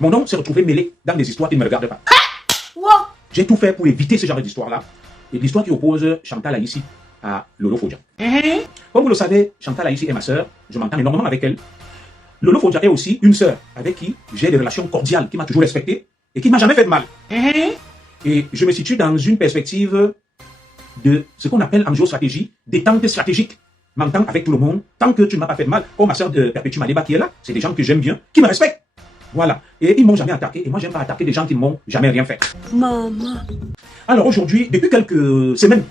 Mon nom s'est retrouvé mêlé dans des histoires qui ne me regardent pas. J'ai tout fait pour éviter ce genre d'histoire-là. Et l'histoire qui oppose Chantal Aïssi à Lolo Fodja. Comme vous le savez, Chantal Aïssi est ma sœur. Je m'entends énormément avec elle. Lolo Fodja est aussi une sœur avec qui j'ai des relations cordiales, qui m'a toujours respecté et qui ne m'a jamais fait de mal. Et je me situe dans une perspective de ce qu'on appelle en géostratégie, détente stratégique. M'entends avec tout le monde, tant que tu ne m'as pas fait de mal, comme ma sœur de Perpétue Madeba qui est là, c'est des gens que j'aime bien, qui me respectent. Voilà. Et ils m'ont jamais attaqué, et moi j'aime pas attaquer des gens qui ne m'ont jamais rien fait. Maman. Alors aujourd'hui, depuis quelques semaines,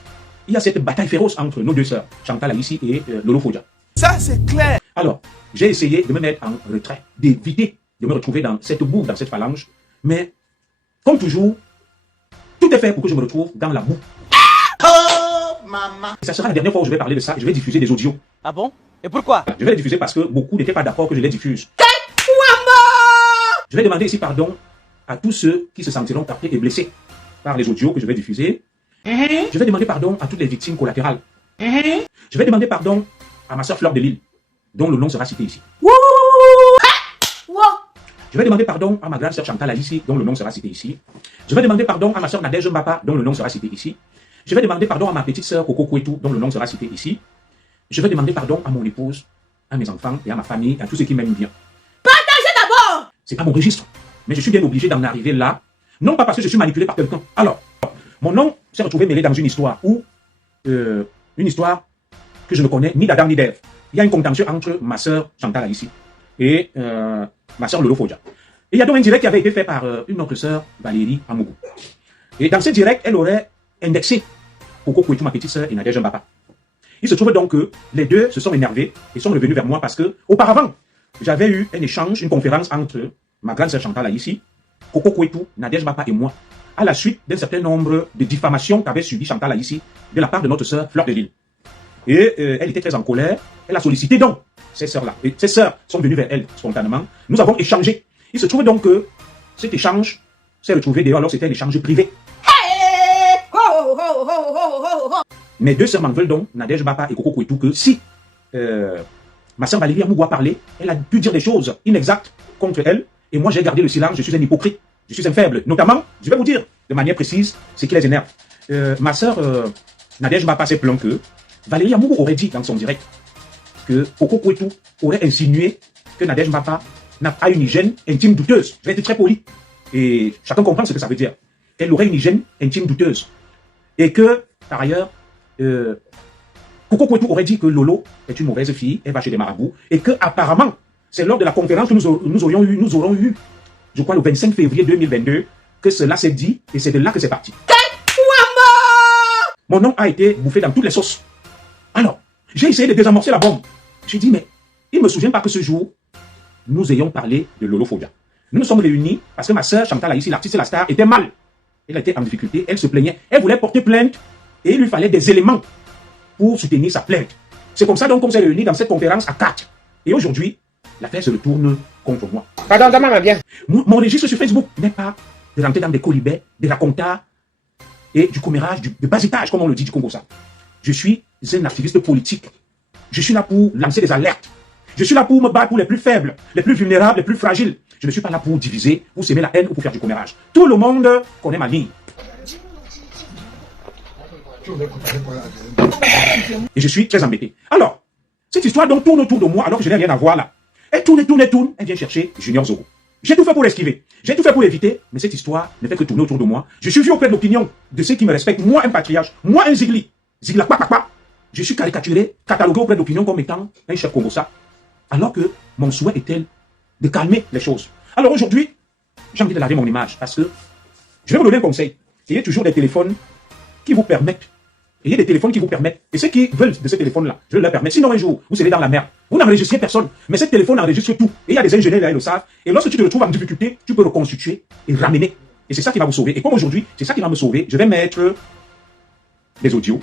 il y a cette bataille féroce entre nos deux sœurs, Chantal Aïssi et Lolo Fodja. Ça c'est clair. Alors, j'ai essayé de me mettre en retrait, d'éviter de me retrouver dans cette boue, dans cette phalange, mais comme toujours, tout est fait pour que je me retrouve dans la boue. Maman. Ça sera la dernière fois où je vais parler de ça. Je vais diffuser des audios. Ah bon? Et pourquoi? Je vais les diffuser parce que beaucoup n'étaient pas d'accord que je les diffuse. Je vais demander ici pardon à tous ceux qui se sentiront tapés et blessés par les audios que je vais diffuser. Je vais demander pardon à toutes les victimes collatérales. Je vais demander pardon à ma soeur Fleur de Lille, dont le nom sera cité ici. Je vais demander pardon à ma grande soeur Chantal Aïssi, dont le nom sera cité ici. Je vais demander pardon à ma soeur Nadège Mbapa, dont le nom sera cité ici. Je vais demander pardon à ma petite sœur Coco Kouetou, dont le nom sera cité ici. Je vais demander pardon à mon épouse, à mes enfants et à ma famille, à tous ceux qui m'aiment bien. Partagez d'abord. C'est pas mon registre, mais je suis bien obligé d'en arriver là, non pas parce que je suis manipulé par quelqu'un. Alors, mon nom s'est retrouvé mêlé dans une histoire une histoire que je ne connais ni d'Adam ni d'Ève. Il y a un contentieux entre ma sœur Chantal Aïssi et ma sœur Lolo Fodja. Et il y a donc un direct qui avait été fait par une autre sœur, Valérie Amougou. Et dans ce direct, elle aurait indexé Coco Kouetou, ma petite sœur, et Nadège Mbapa. Il se trouve donc que les deux se sont énervés et sont revenus vers moi parce que, auparavant, j'avais eu un échange, une conférence entre ma grande sœur Chantal Aïssi, Coco Kouetou, Nadège Mbapa et moi, à la suite d'un certain nombre de diffamations qu'avait subi Chantal Aïssi de la part de notre sœur Fleur de Lille. Et elle était très en colère, elle a sollicité donc ces sœurs-là. Et ces sœurs sont venues vers elle spontanément. Nous avons échangé. Il se trouve donc que cet échange s'est retrouvé d'ailleurs alors c'était un échange privé. Mes deux sœurs m'en veulent donc, Nadège Mbapa et Coco Kouetou, que si ma sœur Valérie Amougou a parlé, elle a pu dire des choses inexactes contre elle, et moi j'ai gardé le silence, je suis un hypocrite, je suis un faible. Notamment, je vais vous dire de manière précise ce qui les énerve. Ma sœur Nadège Mbapa s'est plaint que Valérie Amougou aurait dit dans son direct que Coco Kouetou aurait insinué que Nadège Mbapa n'a pas une hygiène intime douteuse. Je vais être très poli. Et chacun comprend ce que ça veut dire. Elle aurait une hygiène intime douteuse. Et que, par ailleurs, Coco Kouetou aurait dit que Lolo est une mauvaise fille, elle va chez des marabouts, et que apparemment, c'est lors de la conférence que nous aurons eu, je crois le 25 février 2022, que cela s'est dit, et c'est de là que c'est parti. Mon nom a été bouffé dans toutes les sauces. Alors, j'ai essayé de désamorcer la bombe. J'ai dit, mais il ne me souvient pas que ce jour, nous ayons parlé de Lolo Fodja. Nous nous sommes réunis parce que ma sœur Chantal Aïssi, l'artiste et la star, était mal. Elle était en difficulté, elle se plaignait, elle voulait porter plainte et il lui fallait des éléments pour soutenir sa plainte. C'est comme ça donc qu'on s'est réunis dans cette conférence à 4. Et aujourd'hui, l'affaire se retourne contre moi. Pardon, demain, bien. Mon registre sur Facebook n'est pas de rentrer dans des colibets, des racontars et du commérage, du bas étage, comme on le dit du Congo ça. Je suis un activiste politique. Je suis là pour lancer des alertes. Je suis là pour me battre pour les plus faibles, les plus vulnérables, les plus fragiles. Je ne suis pas là pour diviser, pour s'aimer la haine ou pour faire du commérage. Tout le monde connaît ma ligne. Et je suis très embêté. Alors, cette histoire donc tourne autour de moi alors que je n'ai rien à voir là. Elle tourne. Elle vient chercher Junior Zoro. J'ai tout fait pour l'esquiver. J'ai tout fait pour l'éviter. Mais cette histoire ne fait que tourner autour de moi. Je suis vu auprès de l'opinion de ceux qui me respectent. Moi, un patriarche. Moi, un Zigli. Zigla, quoi. Je suis caricaturé, catalogué auprès de l'opinion comme étant un chef Congossa. Alors que mon souhait est-il de calmer les choses. Alors aujourd'hui, j'ai envie de laver mon image parce que je vais vous donner un conseil. Ayez toujours des téléphones qui vous permettent. Ayez des téléphones qui vous permettent. Et ceux qui veulent de ces téléphones-là, je leur permets. Sinon, un jour, vous serez dans la merde. Vous n'enregistrez personne. Mais ce téléphone enregistre tout. Et il y a des ingénieurs là, ils le savent. Et lorsque tu te retrouves en difficulté, tu peux reconstituer et ramener. Et c'est ça qui va vous sauver. Et comme aujourd'hui, c'est ça qui va me sauver, je vais mettre des audios.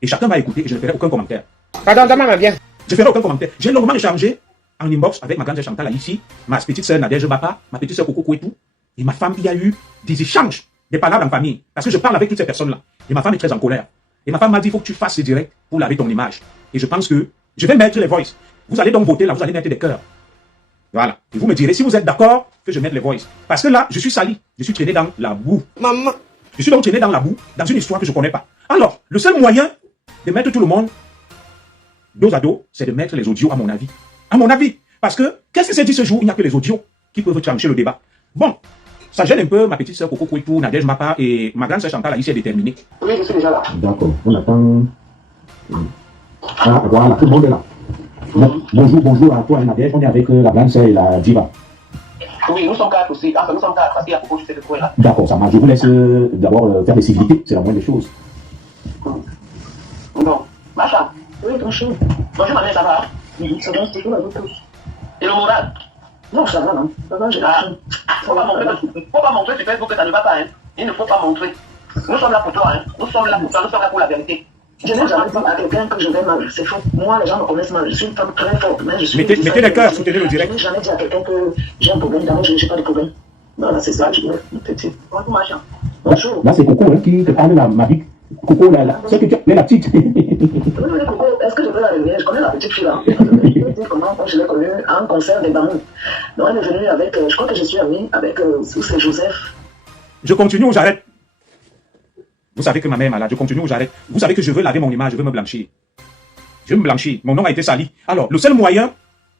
Et chacun va écouter et je ne ferai aucun commentaire. Pardon, demain, bien. Je ne ferai aucun commentaire. J'ai longuement échangé en inbox avec ma grande sœur Chantal Aïssi, ma petite sœur Nadège Mbapa, ma petite sœur Coco Kouetou, et ma femme. Il y a eu des échanges, des palabres en famille, parce que je parle avec toutes ces personnes-là. Et ma femme est très en colère. Et ma femme m'a dit, il faut que tu fasses ce direct pour laver ton image. Et je pense que je vais mettre les voices. Vous allez donc voter là, vous allez mettre des cœurs. Voilà. Et vous me direz si vous êtes d'accord que je mette les voices. Parce que là, je suis sali. Je suis traîné dans la boue. Maman. Je suis donc traîné dans la boue, dans une histoire que je ne connais pas. Alors, le seul moyen de mettre tout le monde dos à dos, c'est de mettre les audios à mon avis. À mon avis. Parce que, qu'est-ce qui s'est dit ce jour? Il n'y a que les audios qui peuvent trancher le débat. Bon, ça gêne un peu ma petite sœur Coco Kouitou, Nadège Mapa et ma grande sœur Chantal Aïssi est déterminée. Oui, je suis déjà là. D'accord, on attend. Ah, voilà, tout le monde est là. Bonjour à toi et Nadège, on est avec la grande sœur et la diva. Oui, nous sommes quatre aussi. Enfin, nous sommes quatre parce qu'il y a Coco, je sais de quoi là. D'accord, ça marche. Je vous laisse d'abord faire des civilités, c'est la moindre des choses. Bon, Macha. Oui, bonjour. Bonjour, ma mère, ça va? Oui, ça va, c'est tout, et le moral? Non, ça va, non. Ça va, j'ai faut pas montrer sur Facebook que ça ne va pas, hein. Il ne faut pas montrer. Nous sommes là pour toi, hein. Nous sommes là pour toi, nous sommes là pour la vérité. Je n'ai jamais dit à quelqu'un que je vais mal, c'est faux. Moi, les gens me connaissent mal. Je suis une femme très forte, mais je suis. Mettez les cœurs, soutenez le direct. Je n'ai jamais dit à quelqu'un que j'ai un problème. D'abord, je n'ai pas de problème. Voilà, c'est ça, je veux. Petit. Bonjour, machin. Bonjour. Là, c'est Coco hein, qui te parle là, ma vie. Coco, c'est que tu appelles la petite. Oui, Coco, est-ce que je peux la réveiller? Je connais la petite fille là. Je peux dire comment je l'ai connue à un concert des Bamou. Donc, elle est venue avec, je crois que je suis amie avec, c'est Joseph. Je continue ou j'arrête? Vous savez que ma mère est malade, je continue ou j'arrête? Vous savez que je veux laver mon image, je veux me blanchir. Je veux me blanchir, mon nom a été sali. Alors, le seul moyen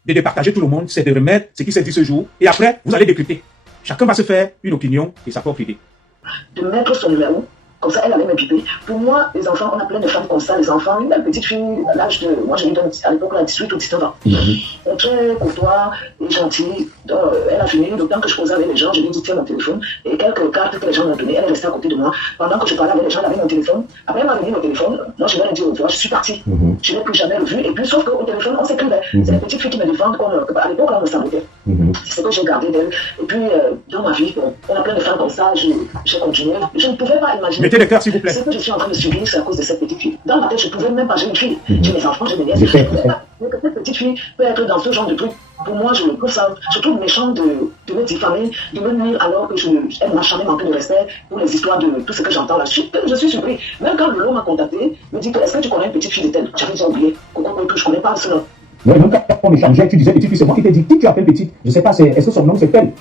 de départager tout le monde, c'est de remettre ce qui s'est dit ce jour, et après, vous allez décrypter. Chacun va se faire une opinion et sa propre idée. De mettre son numéro, comme ça elle allait m'impliquer. Pour moi, les enfants, on a plein de femmes comme ça, les enfants, une belle petite fille, à l'âge de, moi je lui donne à l'époque 18 ou 19 ans. Elle est très courtois et gentille, donc, elle a fini, le temps que je posais avec les gens, je lui ai dit tiens mon téléphone, et quelques cartes que les gens m'ont données, elle est restée à côté de moi. Pendant que je parlais avec les gens, elle avait mon téléphone, après elle m'a donné mon téléphone, moi je vais lui dire au revoir, je suis partie. Je n'ai plus jamais revu, et puis sauf qu'au téléphone, on s'écrivait. C'est les petites filles qui me défendent, comme à l'époque là on me sabotait. C'est ce que j'ai gardé d'elle. Et puis dans ma vie, on a plein de femmes comme ça, j'ai continué. Je ne pouvais pas imaginer. Mettez les cœurs s'il vous plaît. Ce que je suis en train de subir, c'est à cause de cette petite fille. Dans ma tête, je ne pouvais même pas, j'ai une fille. J'ai mes enfants, j'ai mes nièces. Je ne pouvais pas. Mais que cette petite fille peut être dans ce genre de truc. Pour moi, je trouve ça, je trouve méchant de me diffamer, de me nuire alors que elle m'a jamais manqué de respect pour les histoires de tout ce que j'entends là. Je suis surpris. Même quand Lolo m'a contacté, me dit que est-ce que tu connais une petite fille de telle? J'avais déjà oublié. Pourquoi je ne connais pas ce nom? Oui, même quand on échangeait, tu disais petite fille, c'est moi qui t'ai dit, qui tu appelles petite? Je ne sais pas, est-ce que son nom c'est elle?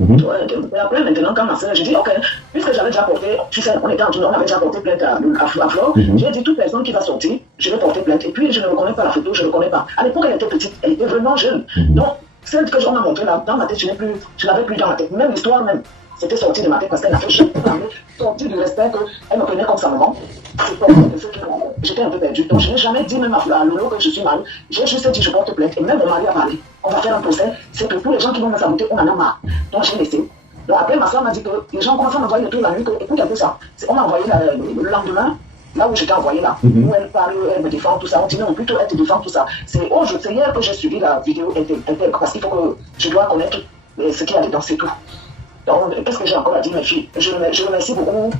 Et après, maintenant, quand ma soeur, j'ai dit, ok, puisque j'avais déjà porté, tu sais, on avait déjà porté plainte à Flore, j'ai dit, toute personne qui va sortir, je vais porter plainte. Et puis, je ne reconnais pas la photo, je ne reconnais pas. À l'époque, elle était petite, elle était vraiment jeune. Donc, celle que on m'a montrée là, dans ma tête, je l'avais plus dans ma tête. Même l'histoire, même, c'était sorti de ma tête parce qu'elle n'a fait jamais sorti du respect qu'elle me prenait comme sa maman. J'étais un peu perdue. Donc, je n'ai jamais dit même à Lolo que je suis mal. J'ai juste dit, je porte plainte. Et même mon mari a parlé. On va faire un procès. C'est que pour les gens qui vont me saboter, on en a marre. Donc, j'ai laissé. Donc, après, ma soeur m'a dit que les gens commencent à m'envoyer le truc la nuit. Écoute un peu ça. On m'a envoyé le lendemain, là où j'étais envoyé là, où elle parle, elle me défend, tout ça. On dit non, plutôt elle te défend, tout ça. C'est hier que j'ai suivi la vidéo intègre parce qu'il faut que je dois connaître ce qui a dedans, c'est tout. Donc, qu'est-ce que j'ai encore à dire, mes filles? Je remercie beaucoup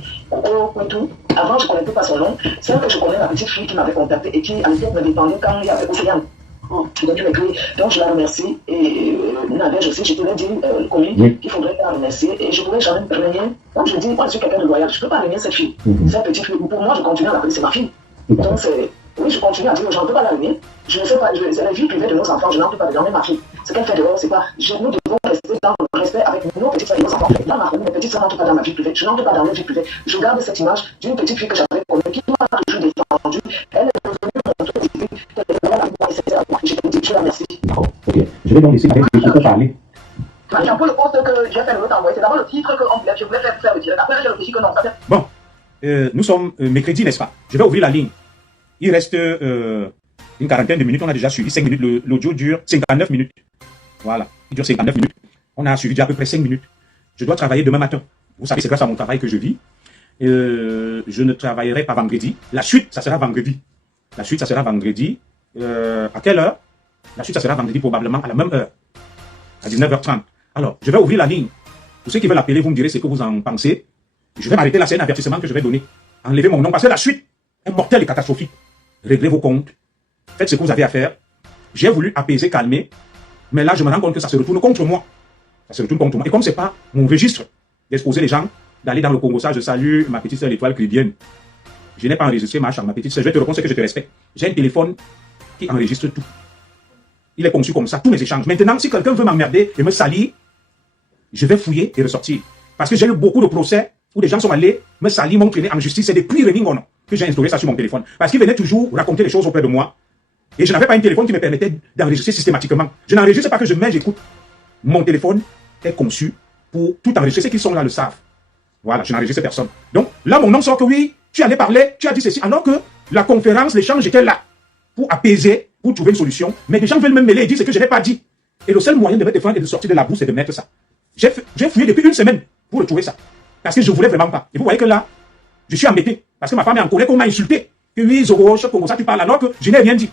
tout. Avant, je ne connaissais pas son nom. Celle que je connais, la petite fille qui m'avait contacté et qui, à l'époque, me défendait quand il y avait Océane. Donc, je la remercie. Et Nadège aussi, je te l'ai dit, Comi, qu'il faudrait la remercier. Et je ne pourrais jamais renier. Donc, je dis, moi, je suis quelqu'un de loyal. Je ne peux pas renier cette fille. Cette petite fille. Pour moi, je continue à l'appeler, c'est ma fille. Donc, oui, je continue à dire, je ne peux pas la renier. Je ne sais pas, c'est la vie privée de nos enfants. Je n'entre pas dedans, mais ma fille. Ce qu'elle fait dehors, c'est pas. Nous devons rester dans le respect avec nos petites soeurs et nos enfants. Dans ma famille, mes petites soeurs n'entrent pas dans ma vie privée. Je n'entre pas dans leur vie privée. Je garde cette image d'une petite fille que j'avais connue, qui m'a toujours défendue. Elle est revenue montrer je la remercie. D'accord, ok. Je vais donc laisser avec les parler. Pour le poste que j'ai fait le l'autre envoyé, c'est d'abord le titre que je voulais faire le direct. Après, j'ai réfléchi que non, ça fait. Bon, nous sommes mercredi, n'est-ce pas? Je vais ouvrir la ligne. Il reste une quarantaine de minutes. On a déjà suivi 5 minutes. L'audio dure 59 minutes. Voilà, il dure 59 minutes. On a suivi déjà à peu près 5 minutes. Je dois travailler demain matin. Vous savez, c'est grâce à mon travail que je vis. Je ne travaillerai pas vendredi. La suite, ça sera vendredi. La suite, ça sera vendredi. À quelle heure? La suite, ça sera vendredi probablement à la même heure. À 19h30. Alors, je vais ouvrir la ligne. Pour ceux qui veulent appeler, vous me direz ce que vous en pensez. Je vais m'arrêter là, c'est un avertissement que je vais donner. Enlevez mon nom, parce que la suite est mortelle et catastrophique. Réglez vos comptes. Faites ce que vous avez à faire. J'ai voulu apaiser, calmer. Mais là, je me rends compte que ça se retourne contre moi. Ça se retourne contre moi. Et comme c'est pas mon registre d'exposer les gens, d'aller dans le Congo, ça, je salue ma petite sœur l'étoile chrétienne. Je n'ai pas enregistré ma petite sœur. Je vais te répondre ce que je te respecte. J'ai un téléphone qui enregistre tout. Il est conçu comme ça, tous mes échanges. Maintenant, si quelqu'un veut m'emmerder et me salir, je vais fouiller et ressortir. Parce que j'ai eu beaucoup de procès où des gens sont allés me salir, m'ont traîné en justice. C'est des prix Remingono que j'ai instauré ça sur mon téléphone. Parce qu'ils venaient toujours raconter les choses auprès de moi. Et je n'avais pas un téléphone qui me permettait d'enregistrer systématiquement. Je n'enregistre pas que je mets, j'écoute. Mon téléphone est conçu pour tout enregistrer. Ceux qui sont là le savent. Voilà, je n'enregistre personne. Donc, là, mon nom sort que oui, tu allais parler, tu as dit ceci. Alors que la conférence, l'échange, j'étais là pour apaiser, pour trouver une solution. Mais des gens veulent me mêler et dire ce que je n'ai pas dit. Et le seul moyen de me défendre et de sortir de la boue, c'est de mettre ça. J'ai fouillé depuis une semaine pour retrouver ça. Parce que je ne voulais vraiment pas. Et vous voyez que là, je suis embêté. Parce que ma femme est en colère qu'on m'a insulté. Que oui, Zoro, comme ça tu parles alors que je n'ai rien dit.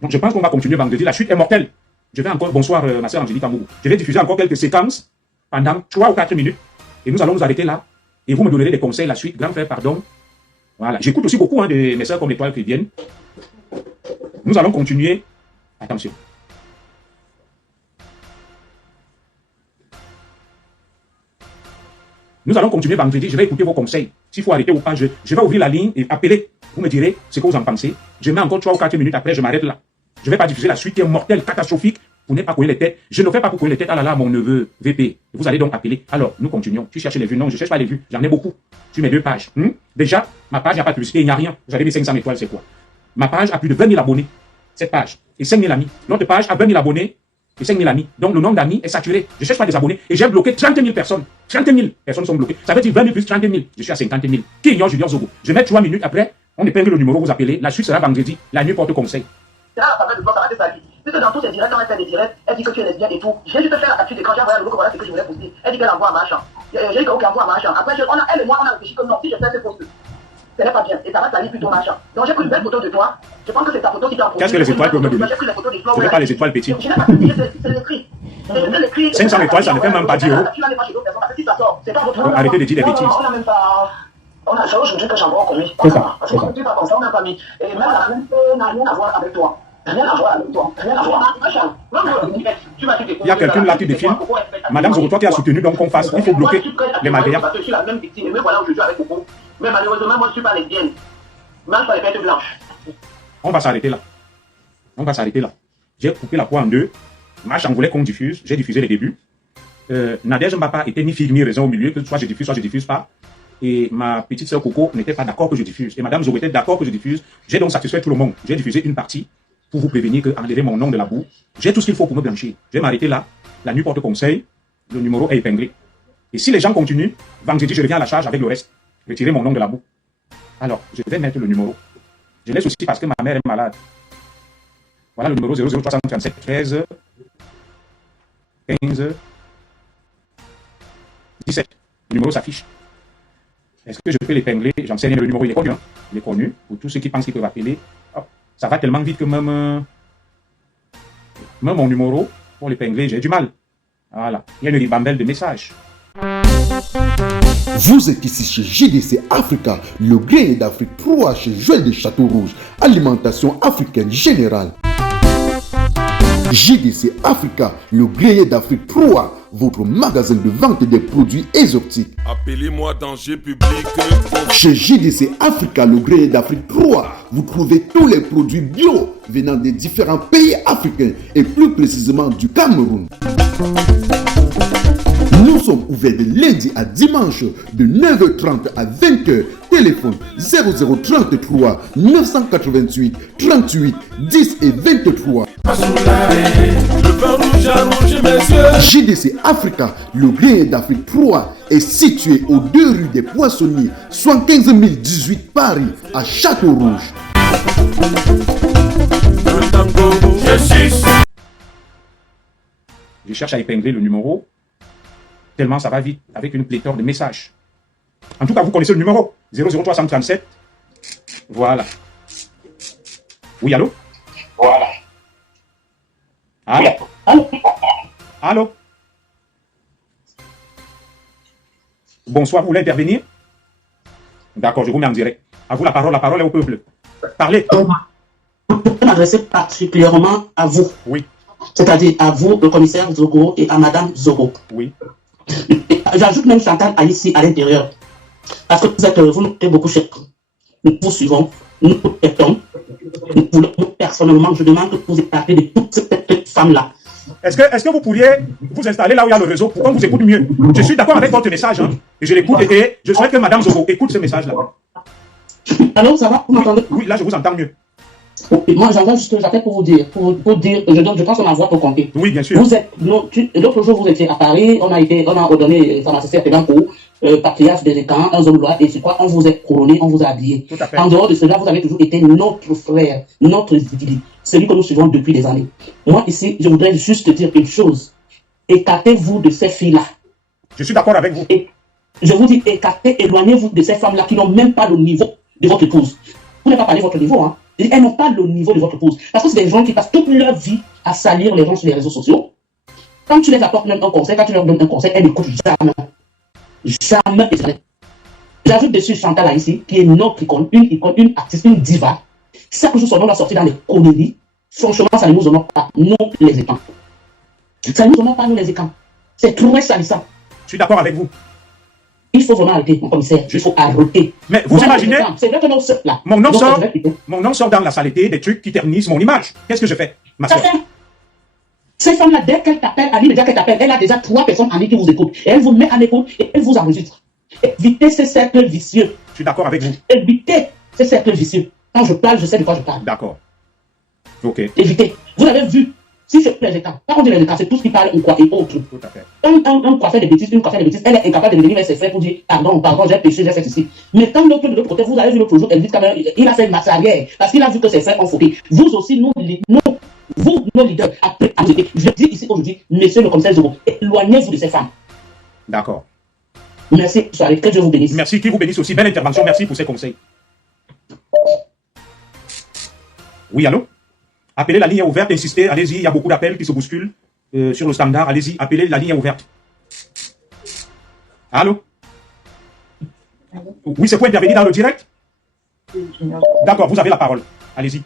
Donc je pense qu'on va continuer vendredi. La chute est mortelle. Je vais encore, bonsoir ma soeur Angélique Amourou. Je vais diffuser encore quelques séquences pendant 3 ou 4 minutes. Et nous allons nous arrêter là. Et vous me donnerez des conseils la suite. Grand frère, pardon. Voilà. J'écoute aussi beaucoup de mes soeurs comme l'étoile qui viennent. Nous allons continuer. Attention. Nous allons continuer vendredi. Je vais écouter vos conseils. S'il faut arrêter ou pas, je vais ouvrir la ligne et appeler. Vous me direz ce que vous en pensez. Je mets encore 3 ou 4 minutes après, je m'arrête là. Je ne vais pas diffuser la suite qui est mortelle, catastrophique. Vous n'êtes pas courir les têtes. Je ne fais pas pour courir les têtes. Ah là là, mon neveu, VP. Vous allez donc appeler. Alors, nous continuons. Tu cherches les vues? Non, je ne cherche pas les vues. J'en ai beaucoup. Sur mes 2 pages. Déjà, ma page, il n'y a pas de publicité, il n'y a rien. Vous avez mis 500 étoiles, c'est quoi? Ma page a plus de 20 000 abonnés. Cette page. Et 5 000 amis. Notre page a 20 000 abonnés et 5 000 amis. Donc, le nombre d'amis est saturé. Je ne cherche pas des abonnés. Et j'ai bloqué 30 000 personnes. 30 000 personnes sont bloquées. Ça veut dire 20 000 plus 30 000. Je suis à 50 000. Qui ignore Julien Zogo? Je mets 3 minutes après. On épingle le numéro, vous appelez. La suite sera vendredi. La nuit porte conseil. Là, ça va de toi, ça va te salir. Puisque dans tous ces directs, quand elle fait des directs, elle dit que tu es lesbienne et tout. J'ai juste fait la capture d'écran, j'ai envoyé à l'eau, voilà ce que je voulais poster. Elle dit qu'elle envoie à ma chambre. J'ai dit qu'elle envoie à ma chambre. Après, elle et moi, on a réfléchi que non, si je fais ce post, ce n'est pas bien. Et ça va salir plutôt ma chambre. Donc j'ai pris une belle photo de toi. Je pense que c'est ta photo qui t'a envoyé. Qu'est-ce que les étoiles peuvent me donner? J'ai pris les photos des fleurs. Ce n'est pas les étoiles petites. Je n'ai pas dit, c'est l'écrit. 500 étoiles, ça ne fait même pas 10 euros. Donc arrêtez de dire des bêtises. On n'a même pas. On a ça aujourd'hui que j'envoie comme lui. C'est ça. Parce que quand tu vas comme ça, on n'a pas mis. Et même la plainte n'a rien à voir avec toi. Rien à voir avec toi. Rien à voir. Il y a quelqu'un là qui défile. Madame Zoro, toi qui as soutenu donc qu'on fasse, il faut bloquer les malveillants. Parce que je suis la même victime. Et me voilà où je suis avec Coco. Mais malheureusement, moi je ne suis pas lesbienne. Mange pas les pêtes blanches. On va s'arrêter là. On va s'arrêter là. J'ai coupé la poire en 2. Marche en voulait qu'on diffuse. J'ai diffusé les débuts. Nadège Mbapa était ni fille ni raison au milieu, que soit je diffuse pas. Et ma petite sœur Coco n'était pas d'accord que je diffuse. Et Madame Zoro était d'accord que je diffuse. J'ai donc satisfait tout le monde. J'ai diffusé une partie pour vous prévenir que enlever mon nom de la boue. J'ai tout ce qu'il faut pour me blanchir. Je vais m'arrêter là. La nuit porte conseil. Le numéro est épinglé. Et si les gens continuent, vendredi, je reviens à la charge avec le reste. Retirer mon nom de la boue. Alors, je vais mettre le numéro. Je laisse aussi parce que ma mère est malade. Voilà le numéro 00337 13 15 17. Le numéro s'affiche. Est-ce que je peux l'épingler? J'en sais rien, le numéro il est connu. Hein? Il est connu. Pour tous ceux qui pensent qu'ils peuvent appeler. Oh, ça va tellement vite que même mon numéro, pour l'épingler, j'ai du mal. Voilà. Il y a une ribambelle de messages. Vous êtes ici chez JDC Africa, le grenier d'Afrique 3 chez Joël de Château-Rouge, alimentation africaine générale. JDC Africa, le grenier d'Afrique 3, votre magasin de vente des produits exotiques. Appelez-moi danger public. Chez JDC Africa, le grenier d'Afrique 3, vous trouvez tous les produits bio venant des différents pays africains et plus précisément du Cameroun. Nous sommes ouverts de lundi à dimanche de 9h30 à 20h. Téléphone 0033 988 38 10 et 23. JDC Africa, le grenier d'Afrique 3, est situé aux 2 rue des Poissonniers, 75 018 Paris, à Château-Rouge. Je cherche à épingler le numéro. Tellement ça va vite, avec une pléthore de messages. En tout cas, vous connaissez le numéro 00337. Voilà. Oui, allô? Voilà. Allô? Allô? Bonsoir, vous voulez intervenir? D'accord, je vous mets en direct. À vous la parole est au peuple. Parlez. Je peux m'adresser particulièrement à vous. Oui. C'est-à-dire à vous, le commissaire Zogo, et à Madame Zogo. Oui. J'ajoute même Chantal à ici, à l'intérieur. Parce que vous nous mettez beaucoup cher. Nous vous suivons, nous répétons. personnellement, je demande que vous écartez de toute cette femme-là. Est-ce que vous pourriez vous installer là où il y a le réseau pour qu'on vous écoute mieux? Je suis d'accord avec votre message, hein, et je l'écoute, et je souhaite que Madame Zogo écoute ce message-là. Alors, ça va? Vous m'entendez? Oui, là, je vous entends mieux. Okay. Moi, j'entends juste ce que j'appelle pour vous dire. Pour dire, je pense que ma voix peut compter. Oui, bien sûr. Vous êtes, l'autre jour, vous étiez à Paris, on a ordonné pharmacien pour patriarche des étangs, un homme loi, et c'est quoi? On vous a couronné, on vous a habillé. Tout à fait. En dehors de cela, vous avez toujours été notre frère, notre idée, celui que nous suivons depuis des années. Moi, ici, je voudrais juste dire une chose. Écartez-vous de ces filles-là. Je suis d'accord avec vous. Et je vous dis, éloignez-vous de ces femmes-là qui n'ont même pas le niveau de votre épouse. Vous n'avez pas parlé de votre niveau, hein. Elles n'ont pas le niveau de votre épouse. Parce que c'est des gens qui passent toute leur vie à salir les gens sur les réseaux sociaux. Quand tu les apportes même un conseil, quand tu leur donnes un conseil, elles n'écoutent jamais. Jamais. J'ajoute dessus Chantal là ici, qui est notre icône, une artiste, une diva. Chaque jour, son nom va sortir dans les conneries. Franchement, ça ne nous honore pas, nous les étangs. Ça ne nous honore pas, nous les étangs. C'est trop salissant. Je suis d'accord avec vous. Il faut vraiment arrêter, mon commissaire. Il faut arrêter. Mais vous imaginez, c'est vrai que non, là. Mon nom sort dans la saleté, des trucs qui ternissent mon image. Qu'est-ce que je fais, ma soeur? Cette femme-là, dès qu'elle t'appelle, Ali, dès qu'elle t'appelle, elle a déjà 3 personnes en ligne qui vous écoutent. Et elle vous met en écoute et elle vous enregistre. Évitez ces cercles vicieux. Je suis d'accord avec vous. Évitez ces cercles vicieux. Quand je parle, je sais de quoi je parle. D'accord. Ok. Évitez. Vous avez vu, si je fais les états, quand on dit les états, c'est tout ce qui parle ou quoi et autres. Tout à fait. Un coiffeur de bêtises, une coiffeur de bêtises, elle est incapable de revenir vers ses frères pour dire pardon, j'ai péché, j'ai fait ceci. Mais quand l'autre de l'autre côté, vous avez vu l'autre jour, elle dit quand même, il a fait une marche arrière parce qu'il a vu que ses frères ont fauté. Vous aussi, vous, nos leaders, après, je dis ici aujourd'hui, monsieur le commissaire Zogo, éloignez-vous de ces femmes. D'accord. Merci, soirée, que Dieu vous bénisse. Merci, qui vous bénisse aussi. Belle intervention, merci pour ces conseils. Oui, allô? Appelez, la ligne est ouverte, insistez, allez-y, il y a beaucoup d'appels qui se bousculent sur le standard, allez-y, appelez, la ligne est ouverte. Allô? Oui, c'est pour intervenir dans le direct? D'accord, vous avez la parole, allez-y.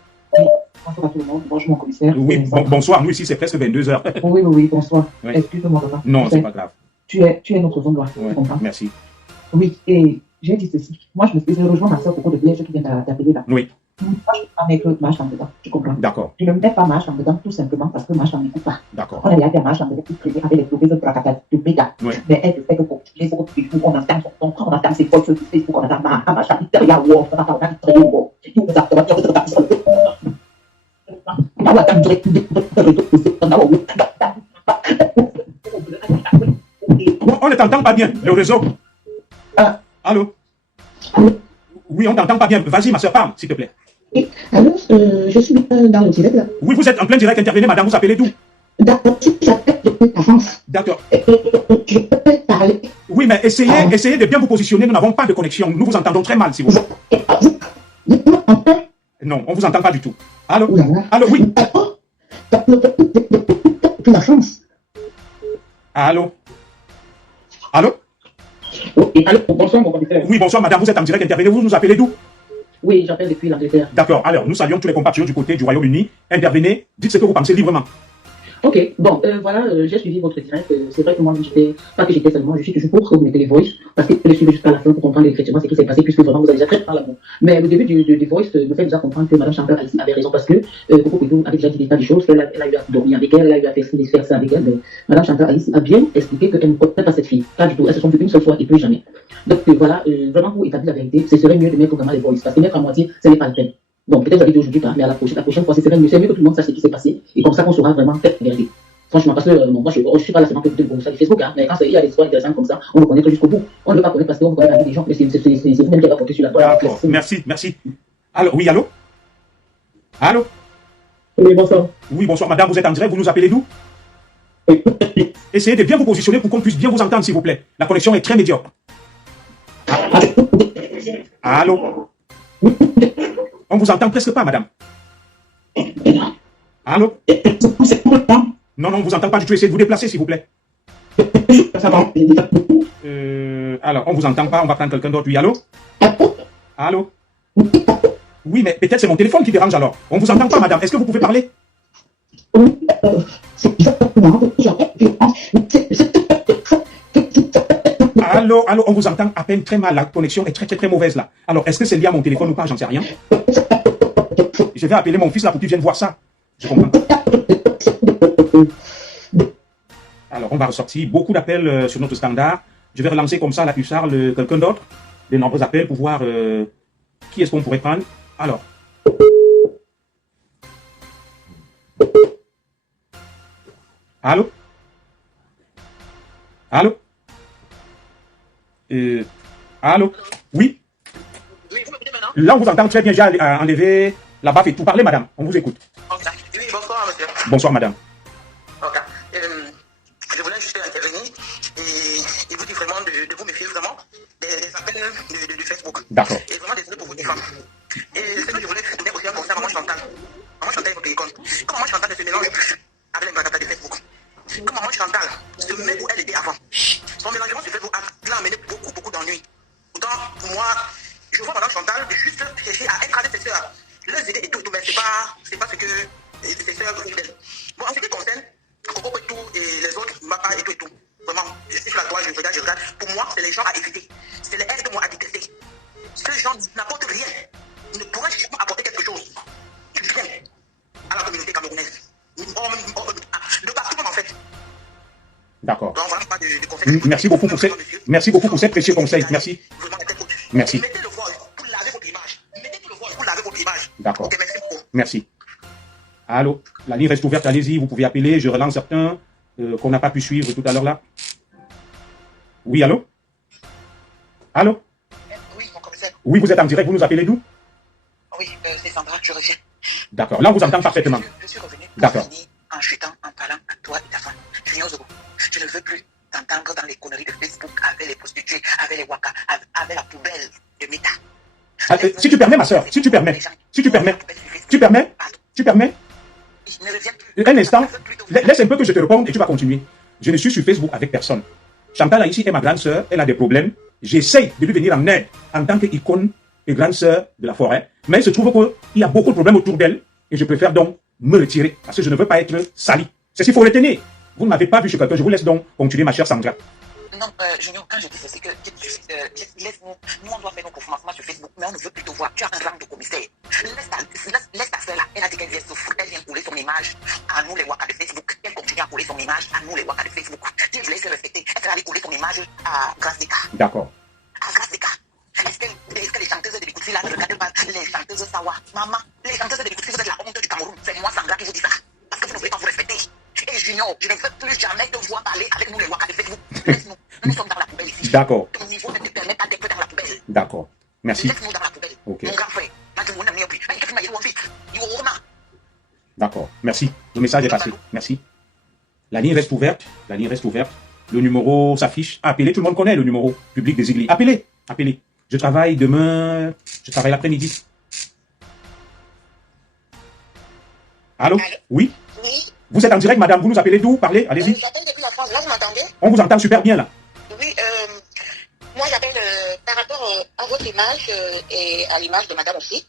Bonjour à tout le monde, bonjour mon commissaire. Oui, bonsoir, nous ici c'est presque 22h. Oui, bonsoir. Oui. Excuse-moi, papa. Non, c'est pas grave. Tu es notre zone droit, Ouais, tu comprends? merci. Oui, et j'ai dit ceci. Moi, je rejoins ma soeur Coco de Blaise qui vient d'appeler là. Oui. Moi, je ne peux pas mettre marche en dedans, tu comprends? D'accord, Je ne mets pas marche en dedans tout simplement parce que marche en n'écoute pas. d'accord. On avait à marche en dedans pour traîner avec les propriétaires de la capitale de Béga. Oui. Mais elle te fait que pour les autres, il faut qu'on entende son ton, on entend ses voix sur Facebook, on entend ma marche à l'intérieur, on entend ma traîner, On ne t'entend pas bien, le réseau. Allô? Oui, on t'entend pas bien. Vas-y, ma soeur, parle, s'il te plaît. Alors, je suis dans le direct là. Oui, vous êtes en plein direct, intervenez, madame, vous appelez d'où? D'accord, j'appelle depuis la France. D'accord. Je peux parler. Oui, mais essayez de bien vous positionner, nous n'avons pas de connexion. Nous vous entendons très mal, si vous plaît. Non, on vous entend pas du tout. Allô? Allô, oui. Depuis la France. Allô? Allô? Oui, allô, bonsoir mon commissaire. Oui, bonsoir madame, vous êtes en direct, intervenez, vous nous appelez d'où? Oui, j'appelle depuis l'Angleterre. D'accord, alors nous saluons tous les compatriotes du côté du Royaume-Uni. Intervenez, dites ce que vous pensez librement. Ok, bon, voilà, j'ai suivi votre direct. C'est vrai que moi, pas que j'étais seulement, je suis toujours pour que vous mettez les voice, parce que vous les suivez jusqu'à la fin pour comprendre effectivement ce qui s'est passé, puisque vraiment vous avez déjà très par l'amour. Mais le début du voice me fait déjà comprendre que Mme Chantal avait raison, parce que Coco Pétou avait déjà dit des tas de choses, qu'elle a eu à dormir avec elle, elle a eu à faire ça avec elle. Mais Mme Chantal Alice a bien expliqué qu'elle ne connaît pas cette fille, pas du tout. Elles se sont vues une seule fois et plus jamais. Donc voilà, vraiment pour établir la vérité, ce serait mieux de mettre vraiment les voice, parce que mettre à moitié, ce n'est pas le peine. Donc peut-être j'avais dit aujourd'hui pas, mais à la prochaine fois, c'est mieux que tout le monde sache ce qui s'est passé, et comme ça qu'on saura vraiment faire la vérité. Franchement, parce que moi, je suis pas là seulement pour ça sur Facebook, hein, mais quand il y a des histoires intéressantes comme ça, on veut connaître jusqu'au bout. On ne veut pas connaître parce qu'on veut connaître la vie des gens, mais c'est vous-même qui avez porté sur la toile. D'accord, merci. Alors, oui, allô? Allô? Oui, bonsoir. Oui, bonsoir madame, vous êtes en direct, vous nous appelez d'où? Essayez de bien vous positionner pour qu'on puisse bien vous entendre, s'il vous plaît. La connexion est très médiocre. Allô? On vous entend presque pas, madame. Allô? Non, on ne vous entend pas du tout. Essayez de vous déplacer, s'il vous plaît. Alors, on ne vous entend pas. On va prendre quelqu'un d'autre. Oui, allô? Allô? Oui, mais peut-être c'est mon téléphone qui dérange alors. On ne vous entend pas, madame. Est-ce que vous pouvez parler? Allô, on vous entend à peine très mal. La connexion est très mauvaise là. Alors, est-ce que c'est lié à mon téléphone ou pas? J'en sais rien. Je vais appeler mon fils là pour qu'il vienne voir ça. Je comprends. Alors, on va ressortir beaucoup d'appels sur notre standard. Je vais relancer comme ça la puissarde quelqu'un d'autre, de nombreux appels pour voir qui est-ce qu'on pourrait prendre. Alors. Allô? Allô? Allô? Oui? Là, on vous entend très bien. J'ai enlevé la baffe et tout. Parlez, madame. On vous écoute. Oui, bonsoir, monsieur. Bonsoir, madame. Ok. Je voulais juste intervenir et vous dire vraiment de vous méfier vraiment des appels de Facebook. D'accord. Et vraiment désolé pour vous défendre. Et ce que je voulais donner aussi un conseil à Maman Chantal. Maman Chantal est votre icône. Comme Maman Chantal ne se mélange plus avec les batailles de Facebook. Comme Maman Chantal se met où elle était avant. Son mélangement sur Facebook a amené beaucoup d'ennuis. Pourtant, pour moi, je vois Maman Chantal juste chercher à écraser ses soeurs, les aider et tout, mais c'est pas ce que ses soeurs trouvent d'elle. Bon, en ce qui concerne Coco et tout, et les autres, Mapa et tout. Vraiment, je suis sur la toile, je regarde. Pour moi, c'est les gens à éviter. C'est les aides que moi à détester. Ces gens n'apportent rien. Ils ne pourraient jamais apporter quelque chose du bien à la communauté camerounaise. De partout, en fait. D'accord. Donc, voilà, pas de conseils. Merci beaucoup pour ces précieux conseils. Merci. Merci. Mettez le voile pour laver votre image. Mettez le voile pour laver votre image. D'accord. Ok, merci beaucoup. Merci. Allô, la ligne reste ouverte, allez-y, vous pouvez appeler, je relance certains qu'on n'a pas pu suivre tout à l'heure là. Oui, allô? Allô? Oui, mon commissaire. Oui, vous êtes en direct, vous nous appelez d'où? Oui, c'est Sandra, je reviens. D'accord, là on vous entend parfaitement. Je suis revenu D'accord. en chutant, en parlant à toi et ta femme. Junior Zogo, je ne veux plus t'entendre dans les conneries de Facebook avec les prostituées, avec les waka, avec la poubelle de Meta. Si tu permets, ma soeur, si tu permets. Un instant, laisse un peu que je te réponde et tu vas continuer. Je ne suis sur Facebook avec personne. Chantal ici est ma grande sœur, elle a des problèmes. J'essaye de lui venir en aide en tant qu'icône et grande sœur de la forêt. Mais il se trouve qu'il y a beaucoup de problèmes autour d'elle et je préfère donc me retirer parce que je ne veux pas être sali. C'est ce qu'il faut retenir. Vous ne m'avez pas vu chez quelqu'un, je vous laisse donc continuer, ma chère Sandra. Non, Junior, quand je dis ça, c'est que laisse-nous, nous on doit faire nos performances sur Facebook, mais on ne veut plus te voir. Tu as un rang de commissaire. Laisse ta soeur là, elle a dit qu'elle vient souffrir, elle vient couler son image à nous les wakas de Facebook. Elle continue à couler son image à nous les wakas de Facebook. Tu voulais se respecter, elle va aller couler son image à Grâce des cas. D'accord. À Grâce des cas. Est-ce que les chanteuses de Bikouti là ne regardent pas les chanteuses Sawa? Maman, les chanteuses de Bikouti, vous êtes la honte du Cameroun. C'est moi, Sandra, qui vous dit ça. Parce que vous ne voulez pas vous respecter. Et Junior, je ne veux plus jamais te voir parler avec nous les wakas de Facebook. Laisse-nous. Nous sommes dans la poubelle ici. D'accord. Ton niveau ne te permet pas d'être dans la poubelle. D'accord. Merci. Laisse-nous dans la poubelle. Ok. Mon grand frère. D'accord. Merci. Le message est passé. Merci. La ligne reste ouverte. La ligne reste ouverte. Le numéro s'affiche. Appelez. Tout le monde connaît le numéro public des Iglis. Appelez. Appelez. Je travaille demain. Je travaille l'après-midi. Allô? Oui? Oui. Vous êtes en direct, madame. Vous nous appelez d'où? Parlez. Allez-y. J'appelle depuis la France. Là, vous m'entendez? On vous entend super bien, là. Oui. Moi, j'appelle par rapport à votre image et à l'image de madame aussi.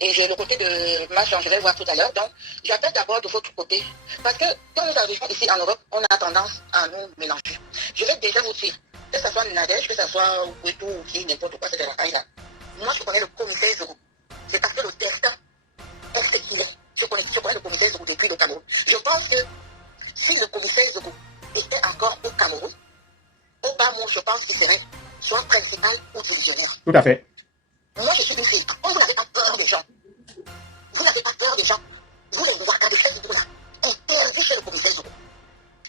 Et j'ai le côté de l'image dont je vais voir tout à l'heure. Donc, j'appelle d'abord de votre côté. Parce que quand nous arrivons ici en Europe, on a tendance à nous mélanger. Je vais déjà vous dire, que ce soit Nadège, que ce soit Ouetou ou qui, n'importe quoi, c'est de la taille là. Moi, je connais le commissaire Zogo. C'est parce que le destin est ce qu'il est. Je connais le commissaire Zogo depuis le Cameroun. Je pense que si le commissaire Zogo était encore au Cameroun, au bas monde, je pense qu'il serait soit principal ou divisionnaire. Tout à fait. Moi, je suis une fille. Quand vous n'avez pas peur des gens, vous n'avez pas peur des gens, vous les wakas de Facebook là, interdit chez le commissaire Zogo.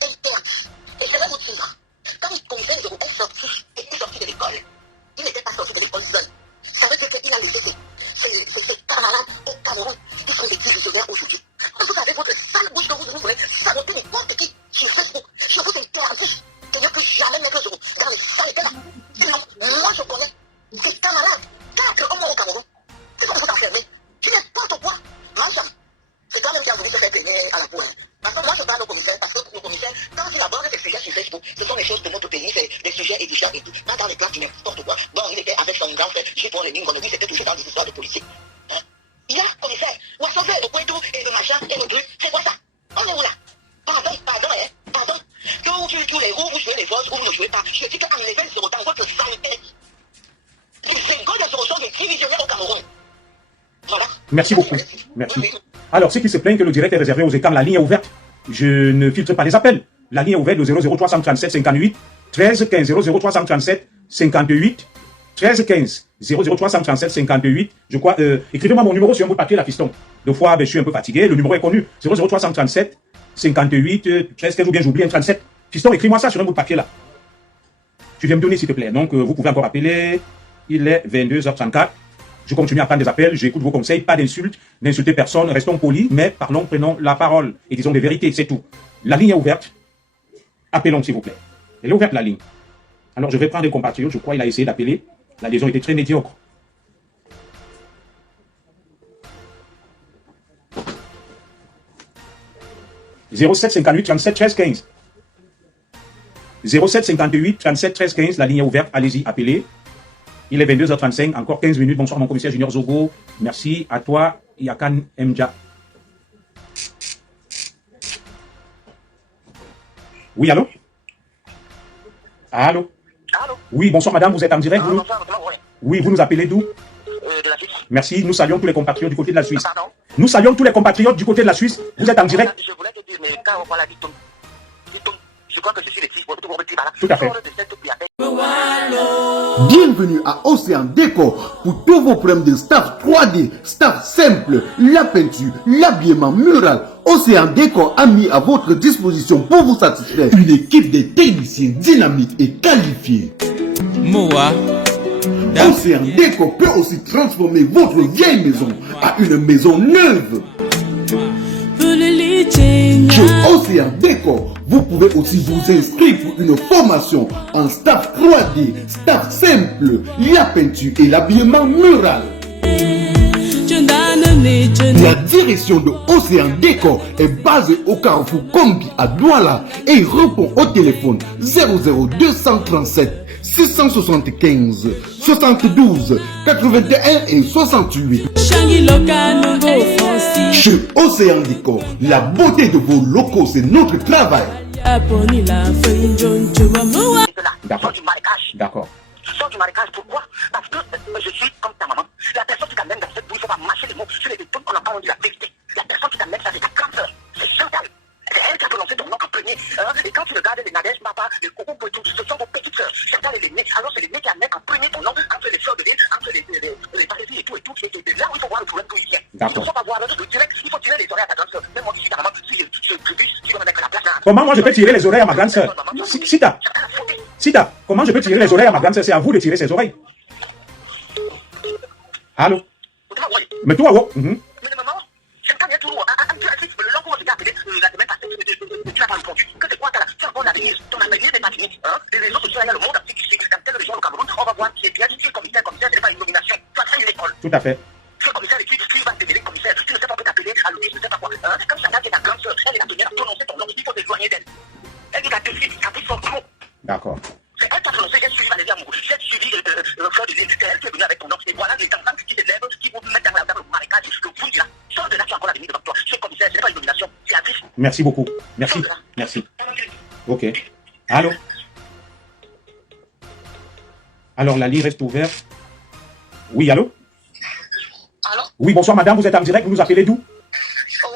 Interdit. Et je vais vous dire, quand le commissaire Zogo est sorti de l'école, il n'était pas sorti de l'école seul. Ça veut dire qu'il a laissé ses camarades au Cameroun qui sont des divisionnaires aujourd'hui. Quand vous avez votre sale bouche que vous voulez saboter n'importe qui sur Facebook, je vous interdis de ne plus jamais mettre Zogo dans les saletés là. Sinon, moi je connais des camarades, 4 hommes au Cameroun. C'est comme vous enfermer. Tu n'importe quoi. Mancham. C'est quand même qui a voulu se faire peigner à la poule. Parce que moi je parle au commissaire, parce que le commissaire, quand il aborde des sujets sur Facebook, ce sont les choses de notre pays, c'est des sujets édifiants et tout. Pas dans les plats du n'importe quoi. Bon, il était avec son grand frère, j'ai pour les mines, lui c'était toujours dans des histoires de policiers. Il y a commissaire, ou à sauver le Kouetou et le machin et le truc, c'est quoi ça? On est où là? Pardon, pardon. Que vous jouez les roues, vous jouez les fausses, ou vous ne jouez pas. Je dis qu'en effet, c'est autant votre saleté. Les 50 sont des divisionnaires au Cameroun. Voilà. Merci beaucoup. Merci. Alors, ceux qui se plaignent que le direct est réservé aux écrans, la ligne est ouverte. Je ne filtre pas les appels. La ligne est ouverte, le 00337 58 13 15 00337 58 13 15 00337 58. Je crois, écrivez-moi mon numéro sur un bout de papier, la fiston. Deux fois, je suis un peu fatigué. Le numéro est connu. 00337 58 13 15 ou bien j'oublie un 37. Fiston, écris-moi ça sur un bout de papier là. Tu viens me donner, s'il te plaît. Donc, vous pouvez encore appeler. Il est 22h34. Je continue à prendre des appels. J'écoute vos conseils. Pas d'insultes. N'insultez personne. Restons polis. Mais parlons, prenons la parole. Et disons des vérités. C'est tout. La ligne est ouverte. Appelons, s'il vous plaît. Elle est ouverte, la ligne. Alors, je vais prendre un compatriote. Je crois qu'il a essayé d'appeler. La liaison était très médiocre. « 07 58 37 13 15. 07 58 37 13 15. La ligne est ouverte. Allez-y, appelez. Il est 22h35. Encore 15 minutes. Bonsoir, mon commissaire Junior Zogo. Merci à toi, Yakan Mja. Oui, allô? Allô? Allô? Oui, bonsoir, madame. Vous êtes en direct? Vous... Bonsoir, Oui, vous nous appelez d'où? de la Suisse. Merci. Nous saluons tous les compatriotes du côté de la Suisse. Pardon? Nous saluons tous les compatriotes du côté de la Suisse. Vous êtes en direct? Je voulais te dire, mais quand on voit la vie tombe, je crois que je suis le fils. Tout à fait. Bienvenue à Océan Décor pour tous vos problèmes de staff 3D, staff simple, la peinture, l'habillement mural. Océan Décor a mis à votre disposition pour vous satisfaire une équipe de techniciens dynamiques et qualifiés. Moa. Océan Décor peut aussi transformer votre vieille maison à une maison neuve. Chez Océan Décor, vous pouvez aussi vous inscrire pour une formation en staff 3D, staff simple, la peinture et l'habillement mural. La direction de Océan Décor est basée au carrefour Combi à Douala et répond au téléphone 00237 675 72 81 et 68. Chez Océan Décor, la beauté de vos locaux, c'est notre travail. D'accord. D'accord. Sors du marécage, pourquoi? Parce que je suis comme ta maman. La personne qui t'amène dans cette boue, il ne faut pas mâcher les mots sur les détours qu'on n'a pas rendu la vérité. La personne qui t'amène, ça c'est ta grande sœur. C'est Chantal. C'est elle qui a prononcé ton nom en premier. Et quand tu regardes les Nadège, papa, les Coco Poitou, ce sont vos petites sœurs. Chantal est l'aînée. Alors c'est l'aînée qui amène en premier ton nom entre les fleurs de l'île, entre les parésies et tout. Et là où il faut voir le problème d'où il vient. Il ne faut pas voir le direct. Il faut tirer les oreilles à ta grande sœur. Même moi, si je suis ta maman, si je tribus, qui va me mettre la place. Comment moi je peux tirer les oreilles à ma grande sœur? Sita, comment je peux tirer les oreilles à ma grande sœur? C'est à vous de tirer ses oreilles. Allô? Mais toi, oh. Tu n'as pas répondu. Que c'est quoi, tu as un bon avenir. Ton avenir n'est pas fini. Les réseaux sociaux, il y a le monde entier qui suit. Quand tel région au Cameroun, on va voir qui est bien. Si le commissaire, ce n'est pas une nomination. Tu as fait une école. Tout à fait. Si le commissaire écrit, qui va te mêler commissaire. Tu ne sais pas peut t'appeler à l'outil, je ne sais pas quoi. Comme Chantal est ta grande sœur, elle est la première à prononcer ton nom. Il faut t'éloigner d'elle. Elle dit qu'à tes filles, qu'à tes son trop. D'accord. C'est elle qui a prononcé, j'ai suivi Valérie Amourou. J'ai suivi Fleur de l'île. C'est elle qui est venue avec ton nom. Et voilà les enfants qui se lèvent, qui vous mettent dans le marécage. Le fou là. Sors de là, tu as encore l'avenir devant toi. Ce commissaire, ce n'est pas une nomination. C'est la triche. Merci beaucoup. Merci. Merci. Ok. Allô? Alors, la ligne reste ouverte. Oui, allô? Allô? Oui, bonsoir madame, vous êtes en direct, vous nous appelez d'où?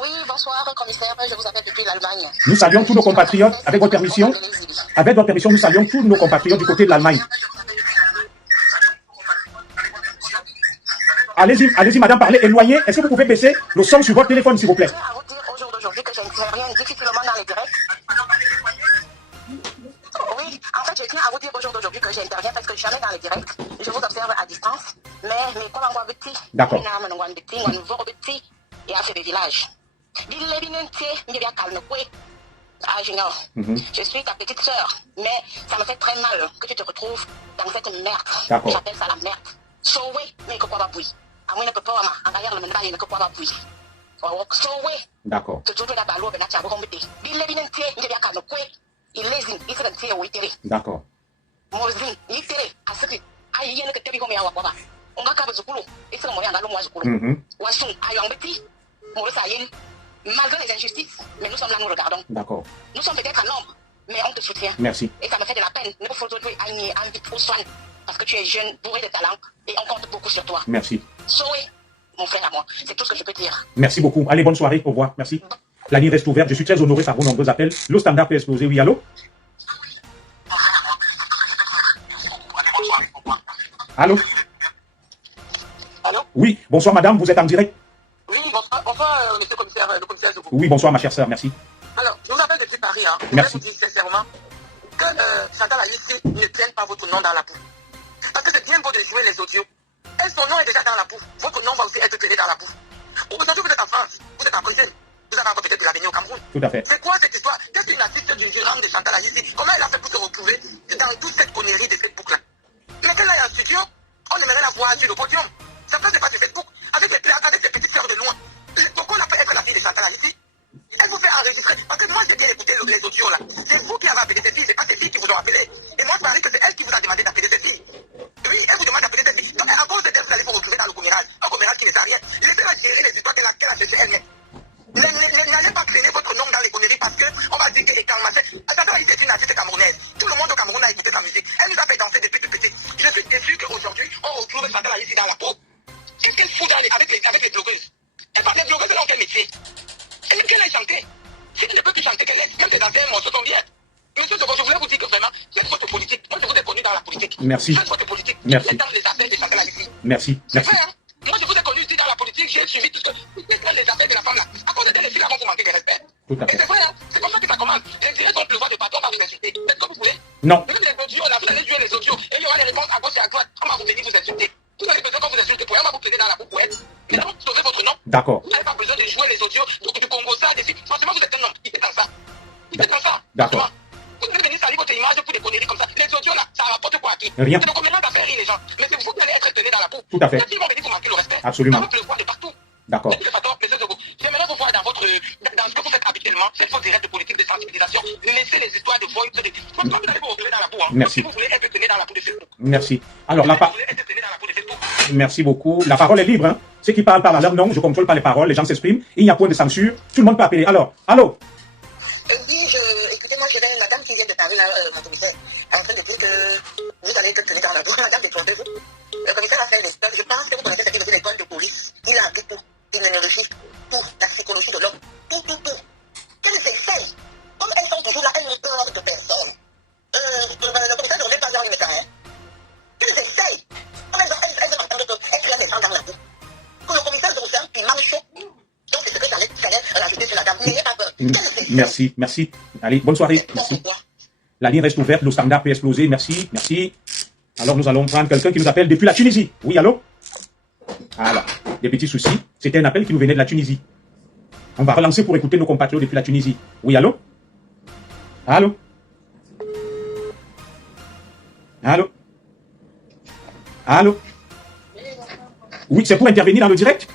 Oui, bonsoir commissaire, je vous appelle depuis l'Allemagne. Nous saluons tous nos compatriotes, avec votre permission. Avec votre permission, nous saluons tous nos compatriotes du côté de l'Allemagne. Allez-y, allez-y madame, parlez, éloignez. Est-ce que vous pouvez baisser le son sur votre téléphone, s'il vous plaît? Je tiens à vous dire au jour d'aujourd'hui que j'interviens difficilement dans les directs. Oui, en fait, je tiens à vous dire au jour d'aujourd'hui que j'interviens parce que jamais dans les directs. Je vous observe à distance. Mais comme on voit petit, d'accord. Et à fait des villages. Je suis ta petite sœur, mais ça me fait très mal que tu te retrouves dans cette merde. J'appelle ça la merde. Sauvé, mais que quoi va bouillir. À moi, ne peut pas, en arrière, le mental, il ne peut pas bouillir. Sauvé. D'accord. D'accord. Malgré les injustices, mais nous sommes là, nous regardons. D'accord. Nous sommes peut-être en nombre, mais on te soutient. Merci. Et ça me fait de la peine. Nous faut jouer à une pour soin. Parce que tu es jeune, bourré de talent, et on compte beaucoup sur toi. Merci. Soé, mon frère à moi. C'est tout ce que je peux dire. Merci beaucoup. Allez, bonne soirée. Au revoir. Merci. La ligne reste ouverte. Je suis très honoré par vos nombreux appels. Le standard peut exploser. Oui, allô? Allô? Allô? Oui, bonsoir madame, vous êtes en direct? Oui, bonsoir monsieur le commissaire Zogo. Oui, bonsoir ma chère sœur, merci. Alors, je vous appelle depuis Paris. Hein. Merci. Je vous dis sincèrement que Chantal Alice ne tienne pas votre nom dans la boue. Parce que c'est bien beau de jouer les audios. Et son nom est déjà dans la boue. Votre nom va aussi être tenu dans la boue. Aujourd'hui, vous êtes en France, vous êtes en Brésil. Vous avez encore peut-être de l'avenir au Cameroun. Tout à fait. C'est quoi cette histoire? Qu'est-ce qu'une assiste du gérant de Chantal Alice? Comment elle a fait pour se retrouver dans toute cette connerie de Facebook là? Mais qu'elle aille en studio, on aimerait la voir sur le podium. Ça peut se passer sur Facebook avec des petites sœurs de loin. Pourquoi on a fait être la fille de Chantal Alice? Elle vous fait enregistrer. Parce que moi j'ai bien écouté les audios là. C'est vous qui avez appelé ces filles, c'est pas ces filles qui vous ont appelé. Et moi je parie que c'est elle qui vous a demandé d'appeler ces filles. Oui, elle vous demande d'appeler ces filles. Donc à cause de elle, vous allez vous retrouver dans le commérage. Un commérage qui ne sert à rien. Laissez-la gérer les histoires qu'elle a cherché elle-même. N'allez pas traîner votre nom dans les conneries parce qu'on va dire qu'elle est en machin. Chantal Alice est une artiste camerounaise. Tout le monde au Cameroun a écouté sa musique. Elle nous a fait danser depuis tout petit. Je suis déçu qu'aujourd'hui on retrouve Chantal Alice dans la peau. Qu'est-ce qu'elle fout avec les blogueuses? Les blogueuses, elles ont quel métier? Elle aime qu'elle aille chanter. Si elle ne peut plus chanter, qu'elle laisse. Même ses anciens morceaux sont bien. Monsieur Zogo, je voulais vous dire que vraiment, faites votre politique. Moi, je vous ai connu dans la politique. Merci. Faites votre politique. Merci. Faites dans les affaires de Chantal Alice. Merci. C'est Merci. vrai, hein? Moi, je vous ai connu ici dans la politique. J'ai suivi tout ce que les affaires de la femme là. À cause de elle, les filles vont vous manquer de respect. Tout à Et fait. c'est vrai, hein? C'est comme ça que ça commence. Les directs vont pleuvoir de partout à l'université. Faites comme vous voulez. Non. Même les audios, là, vous allez jouer les audios. Et il y aura les réponses à gauche et à droite. On va vous venir vous insulter. Vous avez besoin qu'on vous insulte pour on va vous plaider dans la boucle. Et là, vous sauvez votre nom. D'accord. Vous n'avez pas besoin de jouer les audios du Congo, ça, des filles. Franchement, vous êtes un homme. Il est dans ça. Il est dans ça. D'accord. Vous devez venir salir votre image pour des conneries comme ça. Les audios, là, ça rapporte quoi à qui? Rien. C'est le combien d'affaires rire les gens. Mais c'est vous qui allez être tenus dans la boue. Tout à fait. Les filles vont venir vous manquer le respect. Absolument. Ça va pleuvoir de partout. D'accord. Et puis, monsieur Zogo, j'aimerais vous voir dans ce que vous faites habituellement, cette fausse directe de politique de sensibilisation. Laissez les histoires de voix. Vous allez vous retrouver dans la boue. Hein. Merci. Si vous voulez être tenu dans la boue de Facebook. Merci. Alors, Si vous voulez être tenu dans la boue de Facebook. Merci beaucoup. La parole est libre. Hein. Ceux qui parlent à leur nom, je ne contrôle pas les paroles, les gens s'expriment. Il n'y a point de censure. Tout le monde peut appeler. Alors, allô? Oui, écoutez-moi, j'ai une madame qui vient de parler là, mon commissaire, en train de dire que vous allez être tenu dans la boue. Madame, détrompez-vous. Le commissaire a fait l'école. Je pense que vous connaissez ce qu'il veut dire l'école de police. Il a appris tout. L'immunologie, tout. La psychologie de l'homme. Tout. Qu'elles essayent. Comme elles sont toujours là, elles n'ont peur de personne. Le commissaire ne remet pas dans le médecin. Qu'elles essayent. Comme elles ont entendu qu'elles créent des gens dans la boue. Que le commissaire de Roussin, il mange chaud. Donc c'est ce que j'allais rajouter sur la dame. N'ayez pas peur. Merci, merci. Allez, bonne soirée. Merci. La ligne reste ouverte, le standard peut exploser. Merci, merci. Alors nous allons prendre quelqu'un qui nous appelle depuis la Tunisie. Oui, allô? Voilà, des petits soucis. C'était un appel qui nous venait de la Tunisie. On va relancer pour écouter nos compatriotes depuis la Tunisie. Oui, allô? Allô? Allô? Allô? Oui, c'est pour intervenir dans le direct?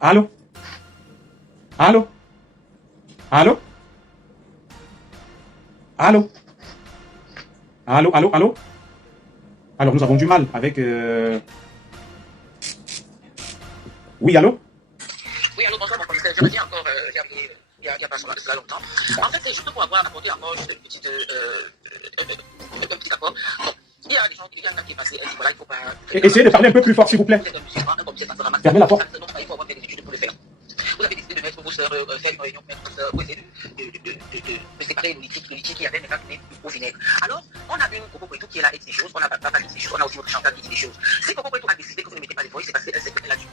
Allô? Allô? Allô? Allô? Allô? Alors, nous avons du mal avec... Oui, allô? Oui, allô, bonsoir, mon commissaire. Je reviens encore, il y a pas cela longtemps. En fait, c'est juste pour avoir apporté encore juste un petit apport. Bon, il y a des gens qui est passé, voilà, il faut pas... Essayez de parler un peu plus fort, s'il vous plaît. Fermez la porte. Il faut avoir des études pour le faire. Vous avez décidé de mettre vos sœurs, faire une réunion, mettre vos sœurs, pour essayer de séparer le litige qui avait déjà tourné au vinaigre. Alors, on a une Coco Kouetou qui est là et dit des choses, on a Papa qui dit des choses, on a aussi votre Chantal qui dit des choses. Si Coco Kouetou a décidé que vous ne mettez pas les voix, c'est parce qu'elle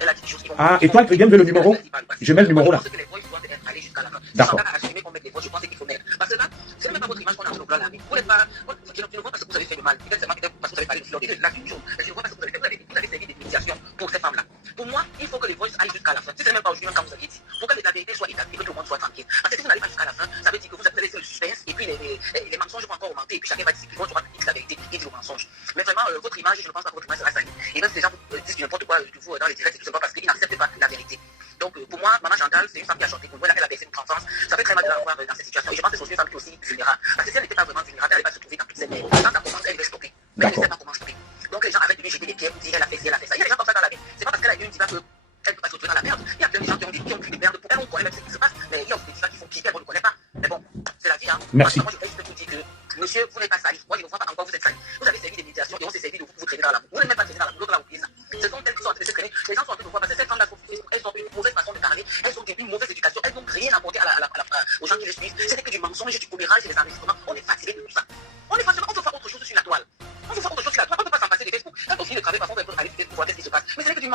a dit des choses qui vont... Ah, et toi, Gréguen veut le numéro? Je mets le numéro là. Je pense que les voix doivent être allées jusqu'à la fin. Si D'accord. Chantal a assumé qu'on mette les voix, je pense qu'il faut mettre. Parce que là, ce n'est même pas votre image qu'on a sur le plan là. Vous n'êtes pas... Je ne vois pas parce que vous avez fait le mal. Peut-être seulement parce que vous avez parlé de fleur. Là, c'est une chose. Je ne vois pas ce que vous avez fait. Vous avez servi des médiations pour ces femmes-là. Pour moi, il faut que les voix aillent jusqu'à la fin. Si ce n'est même pas aujourd'hui, même quand vous avez dit, pour que la vérité soit établie, que tout le monde soit tranquille. Parce que si vous n'allez pas jusqu'à la fin, ça veut dire que vous avez laissé le suspense et puis les mensonges vont encore augmenter et puis chacun va dire qu'ils vont dire la vérité et dire le mensonge. Mais vraiment, votre image, je ne pense pas que votre image sera salie. Et même si les gens vous disent n'importe quoi de vous dans les directs, c'est tout simplement parce qu'ils n'acceptent pas la vérité. Donc pour moi, Maman Chantal, c'est une femme qui a chanté pour moi, elle a baissé notre enfance. Ça fait très mal de la voir dans cette situation. Et je pense que c'est aussi une femme qui est aussi vulnérable. Parce que si elle n'était pas vraiment vulnérable, elle n'allait pas se trouver dans toutes ces mers. Quand ça commence, elle va stopper. Mais elle ne sait pas comment stopper. Donc les gens arrêtent de lui jeter des pierres pour dire elle a fait ça, elle a fait ça. Il y a des gens comme ça dans la vie. C'est pas parce qu'elle a eu une diva que elle peut pas se retrouver dans la merde. Il y a plein de gens qui ont pris des merdes pour elle, on connaît même ce qui se passe. Mais il y a aussi des divas qui font quitter, on ne connaît pas. Mais bon, c'est la vie, hein. Merci. Moi, je vais juste vous dire que, monsieur, vous n'êtes pas sali. Moi, je ne vois pas encore vous êtes sali. Vous avez servi des médiations et on s'est servi de vous traîner dans la boue. Vous n'êtes même pas traîner dans la boue, l'autre là, oubliez ça. Ce sont elles qui sont en train de se traîner. Les gens sont en train de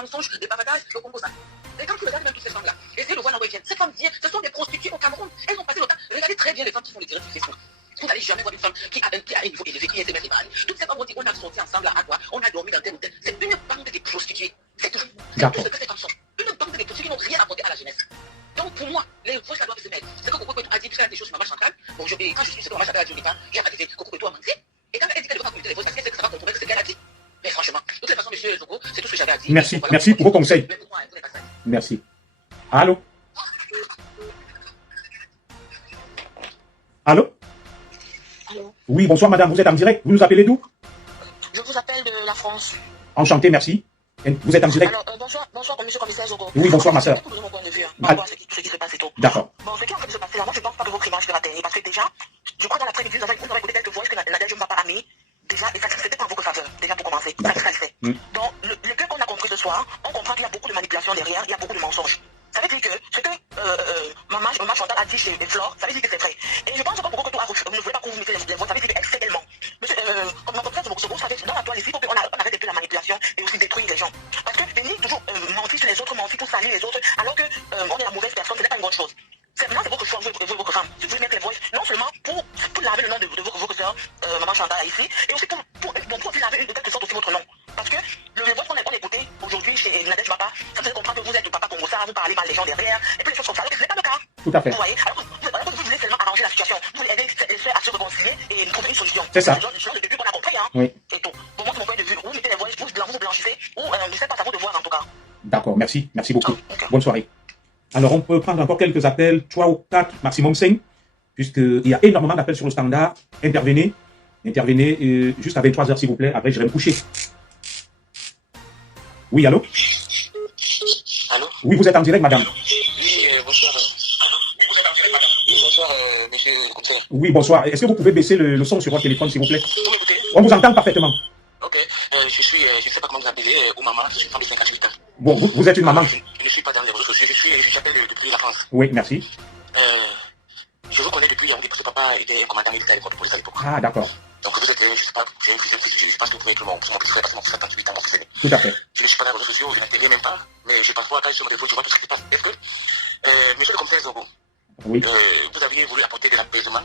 mensonges, des bavardage, le Congo ça. Et quand tu regardes même toutes ces femmes-là, essayez de voir là où elles viennent. Ces femmes viennent, ce sont des prostituées au Cameroun. Elles ont passé le temps. Regardez très bien les femmes qui font les directs sur Facebook. Vous n'allez jamais voir une femme qui a un niveau élevé, qui est ses mères. Toutes ces femmes ont dit on a sorti ensemble à quoi, on a dormi dans tel ou tel. C'est une bande de prostituées. C'est tout. C'est tout ce que ces femmes sont. Une bande de prostituées qui n'ont rien apporté à la jeunesse. Donc pour moi, les voix ça doit se mettre. C'est que Coco Peto a dit faire des choses sur Maman Chantal. Bon, quand je suis ce que Maman Chantal a dit au départ, j'ai pas dit Coco Peto a menti. Et quand elle dit qu'elle ne veut pas communiquer les voix, parce qu'elle sait que ça va contrôler ce qu'elle a dit. Mais franchement, de toute façon, monsieur Zogo, c'est tout ce que j'avais à dire. Merci, merci pour vos conseils. Merci. Allô? Allô? Allô? Oui, bonsoir madame, vous êtes en direct. Vous nous appelez d'où? Je vous appelle de la France. Enchanté, merci. Vous êtes en direct? Alors, bonsoir, monsieur le commissaire Zogo. Oui, bonsoir ma soeur. Je vais vous donner mon point de vue par rapport à ce qui se passe et tout. D'accord. Bon, ce qui est en train de se passer là, moi je pense pas que votre image sera télé, parce que déjà, je crois dans l'après-midi, vous avez écouté quelques voix que Nadège ne m'a pas amené. Déjà, et ça c'était pas en votre faveur, déjà pour commencer. Ça le fait. Donc, le que qu'on a compris ce soir, on comprend qu'il y a beaucoup de manipulation derrière, il y a beaucoup de mensonges. Ça veut dire que ce que Maman Chantal a dit chez Flore, ça veut dire que c'est vrai. Et je pense que pourquoi vous ne voulez pas qu'on vous mette les voix, ça veut dire que c'est tellement. Monsieur, comme dans la toile ici, il faut qu'on arrête un peu la manipulation et aussi détruire les gens. Parce que venir toujours mentir sur les autres, mentir pour salir les autres, alors que on est la mauvaise personne, ce n'est pas une bonne chose. C'est vraiment votre choix, votre femme. Si vous voulez mettre les voix, non seulement pour laver le nom de votre soeur, Maman Chantal ici, et aussi pour aussi laver de quelque sorte aussi votre nom. Parce que le voix qu'on a écouté aujourd'hui chez Nadège Papa, ça fait comprendre que vous êtes le papa Congossa, vous parlez mal les gens derrière, et puis les choses comme ça, alors que ce n'est pas le cas. Tout à fait. Vous voyez, alors que vous voulez seulement arranger la situation, vous voulez aider les soeurs à se réconcilier et trouver une solution. C'est ça. C'est le début qu'on a compris, hein. Oui. Et tout. Pour moi, c'est mon point de vue. Vous mettez les voix, vous blanchissez, ou je ne sais pas, ça vaut de voir en tout cas. D'accord, merci. Merci beaucoup. Bonne soirée. Alors, on peut prendre encore quelques appels, 3 ou 4, maximum 5, puisqu'il y a énormément d'appels sur le standard. Intervenez juste à 23h, s'il vous plaît. Après, je vais me coucher. Oui, allô? Allô? Oui, vous êtes en direct, madame. Oui, bonsoir. Vous êtes en direct, madame? Oui, bonsoir, monsieur le commissaire. Oui, bonsoir. Est-ce que vous pouvez baisser le son sur votre téléphone, s'il vous plaît? Vous m'écoutez? On vous entend parfaitement. Ok, je ne sais pas comment vous appelez, ou maman, je suis une femme de 58 ans. Bon, vous êtes une maman. Je ne suis pas dans les réseaux sociaux, j'appelle depuis la France. Oui, merci. Je vous connais depuis, parce que papa était un commandant militaire de police à l'époque. Ah, d'accord. Donc vous êtes, je ne sais pas, j'ai un fils, je pense que vous pouvez être mon petit frère, parce que mon fils a 38 ans, mon fils aîné. Tout à fait. Je ne suis pas dans les réseaux sociaux, je n'interviens même pas, mais je pense pas, quand je suis sur mon téléphone, je vois tout ce qui se passe. Est-ce que, monsieur le commissaire Zogo, oui. Vous aviez voulu apporter de l'apaisement,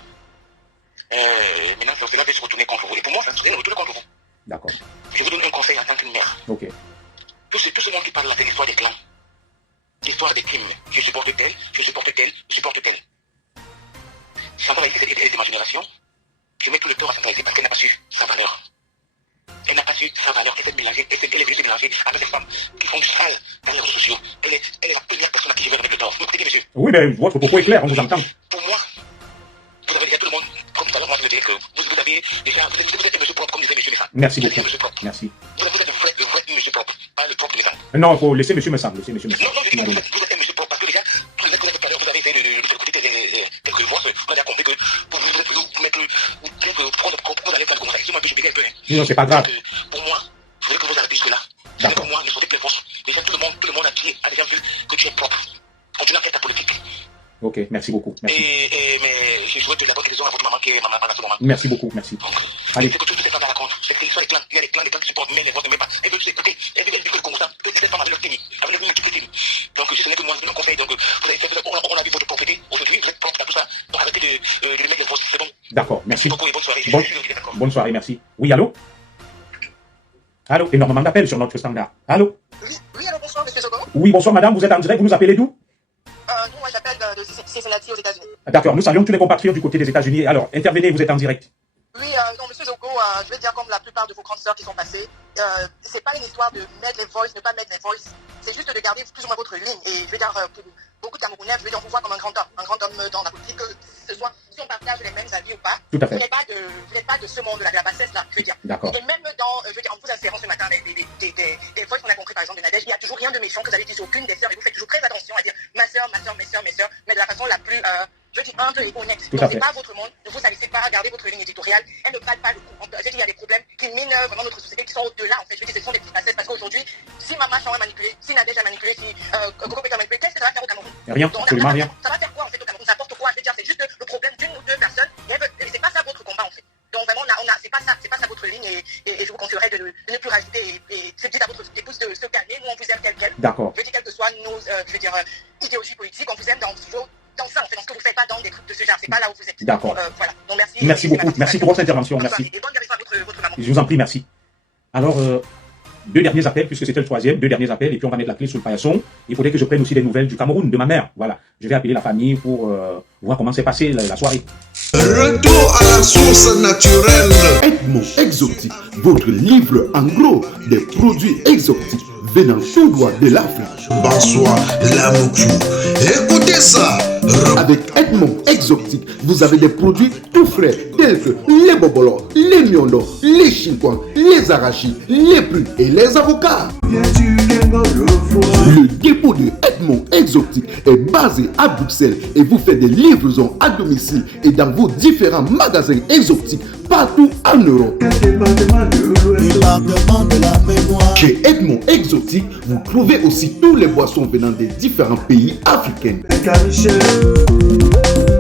maintenant cela va se retourner contre vous, et pour moi, ça se retourne contre vous. D'accord. Je vous donne un conseil en tant qu'une mère. Ok. Tout ce monde qui parle là, c'est l'histoire des clans. L'histoire des crimes. Je supporte tel, je supporte tel, je supporte tel. Chantal Haïti, elle était ma génération. Je mets tout le tort à Chantal Haïti parce qu'elle n'a pas su sa valeur. Elle n'a pas su sa valeur. Elle est venue se mélanger avec ces femmes qui font du sale dans les réseaux sociaux. Elle est la première personne à qui je vais remettre le tort. Vous m'écoutez, monsieur? Oui, mais votre propos est clair, on vous entend. Pour moi, vous avez déjà tout le monde, comme tout à l'heure, moi je veux dire que vous avez déjà, vous êtes un monsieur propre, comme disait monsieur Messant. Merci beaucoup. Merci. Vous êtes un vrai monsieur propre, pas le propre Messant. Non, il faut laisser monsieur Messant. Non, je dis que vous êtes un monsieur propre, parce que déjà, tout à l'heure, vous avez essayé de écouter quelques voix, vous avez compris que pour vous mettre vous allez faire comme ça. Excusez-moi, je vais un peu. Non, c'est pas grave. Pour moi, je veux que vous arrêtez jusque-là. Je veux que moi, ne sortez plus les voix. Déjà, tout le monde a déjà vu que tu es propre. Continue à faire ta politique. Ok, merci beaucoup. Merci. Mais je souhaite la bonne raison à votre maman qui est maman à ce moment. Merci beaucoup, merci. Allez. C'est que toutes ces femmes à la compte. C'est que les clans, il y a des clans qui supportent, mais les voix ne mettent pas. Elles veulent s'écouter. Elles veulent que le Congo, ces femmes avec leur tenue, avec leur tenue. Donc, ce n'est que moi, je vous conseille. Donc, on a vu votre propriété. Aujourd'hui, vous êtes propre à tout ça. Donc, arrêtez de mettre les voix. C'est bon. D'accord, merci. Beaucoup et bonne soirée. Bonne soirée, merci. Oui, allô? Allô? Énormément d'appels sur notre standard. Allô? Oui, allô, bonsoir, monsieur Zogo. Oui, bonsoir, madame. Vous êtes en direct. Vous nous appelez d'où? Nous, moi, j'appelle de Cincinnati aux États-Unis. D'accord, nous saluons tous les compatriotes du côté des États-Unis. Alors, intervenez, vous êtes en direct. Oui, donc, monsieur Zogo, je vais dire comme la plupart de vos grandes sœurs qui sont passées, c'est pas une histoire de mettre les voices, ne pas mettre les voices. C'est juste de garder plus ou moins votre ligne. Et je vais dire, pour beaucoup de Camerounais, je vais dire, on vous voit comme un grand homme dans la politique, que ce soit, si on partage les mêmes avis ou pas. Tout à fait. Vous n'êtes pas de ce monde-là, de la bassesse là, je veux dire. D'accord. Et même je veux dire, en vous insérant ce matin des voices qu'on a compris, par exemple, de Nadège, il n'y a toujours rien de méchant que vous avez dit sur aucune des sœurs, et vous faites toujours très attention à dire ma sœur, mes sœurs, mais de la façon la plus, je dis humble et honnête. Donc, c'est pas votre monde, ne vous salissez pas, gardez votre ligne éditoriale, elle ne parle pas le coup. Je dis, il y a des problèmes qui minent vraiment notre société, qui sont au-delà, en fait. Je dis, ce sont des petites facettes, parce qu'aujourd'hui, si Maman Chantal a manipulé, si Nadège a manipulé, si Coco Peto a manipulé, qu'est-ce que ça va faire au Cameroun? Rien, absolument rien. Ça va faire quoi, en fait, au Cameroun? Ça apporte quoi? Je veux dire, c'est juste le problème d'une ou deux personnes, et c'est pas ça votre combat, en fait. Donc, vraiment, c'est pas ça votre ligne, et je vous conseillerais de ne plus rajouter, et se dire à votre épouse de se calmer. Nous, on vous aime D'accord. Je veux dire, quelles que soient nos idéologies politiques, on vous aime toujours dans ça, en fait, dans ce que vous faites, pas dans des trucs de ce genre. C'est pas là où vous êtes. D'accord. Voilà. Donc, merci. Merci beaucoup. Merci pour votre intervention. Merci. Et bonne guérison à votre maman. Je vous en prie, merci. Alors, deux derniers appels, puisque c'était le troisième, deux derniers appels, et puis on va mettre la clé sur le paillasson. Il faudrait que je prenne aussi des nouvelles du Cameroun, de ma mère. Voilà. Je vais appeler la famille pour voir comment s'est passée la soirée. Retour à la source naturelle. Edmond Exotique, votre livre en gros des produits exotiques venant tout droit de l'Afrique. Bonsoir, la Moukou. Écoutez ça. Avec Edmond Exotique, vous avez des produits tout frais tels que les bobolos, les miondo, les chinkouans, les arachis, les plumes et les avocats. Le dépôt de Edmond Exotique est basé à Bruxelles et vous fait des livraisons à domicile et dans vos différents magasins exotiques partout en Europe. Chez Edmond Exotique, vous trouvez aussi tous les boissons venant des différents pays africains.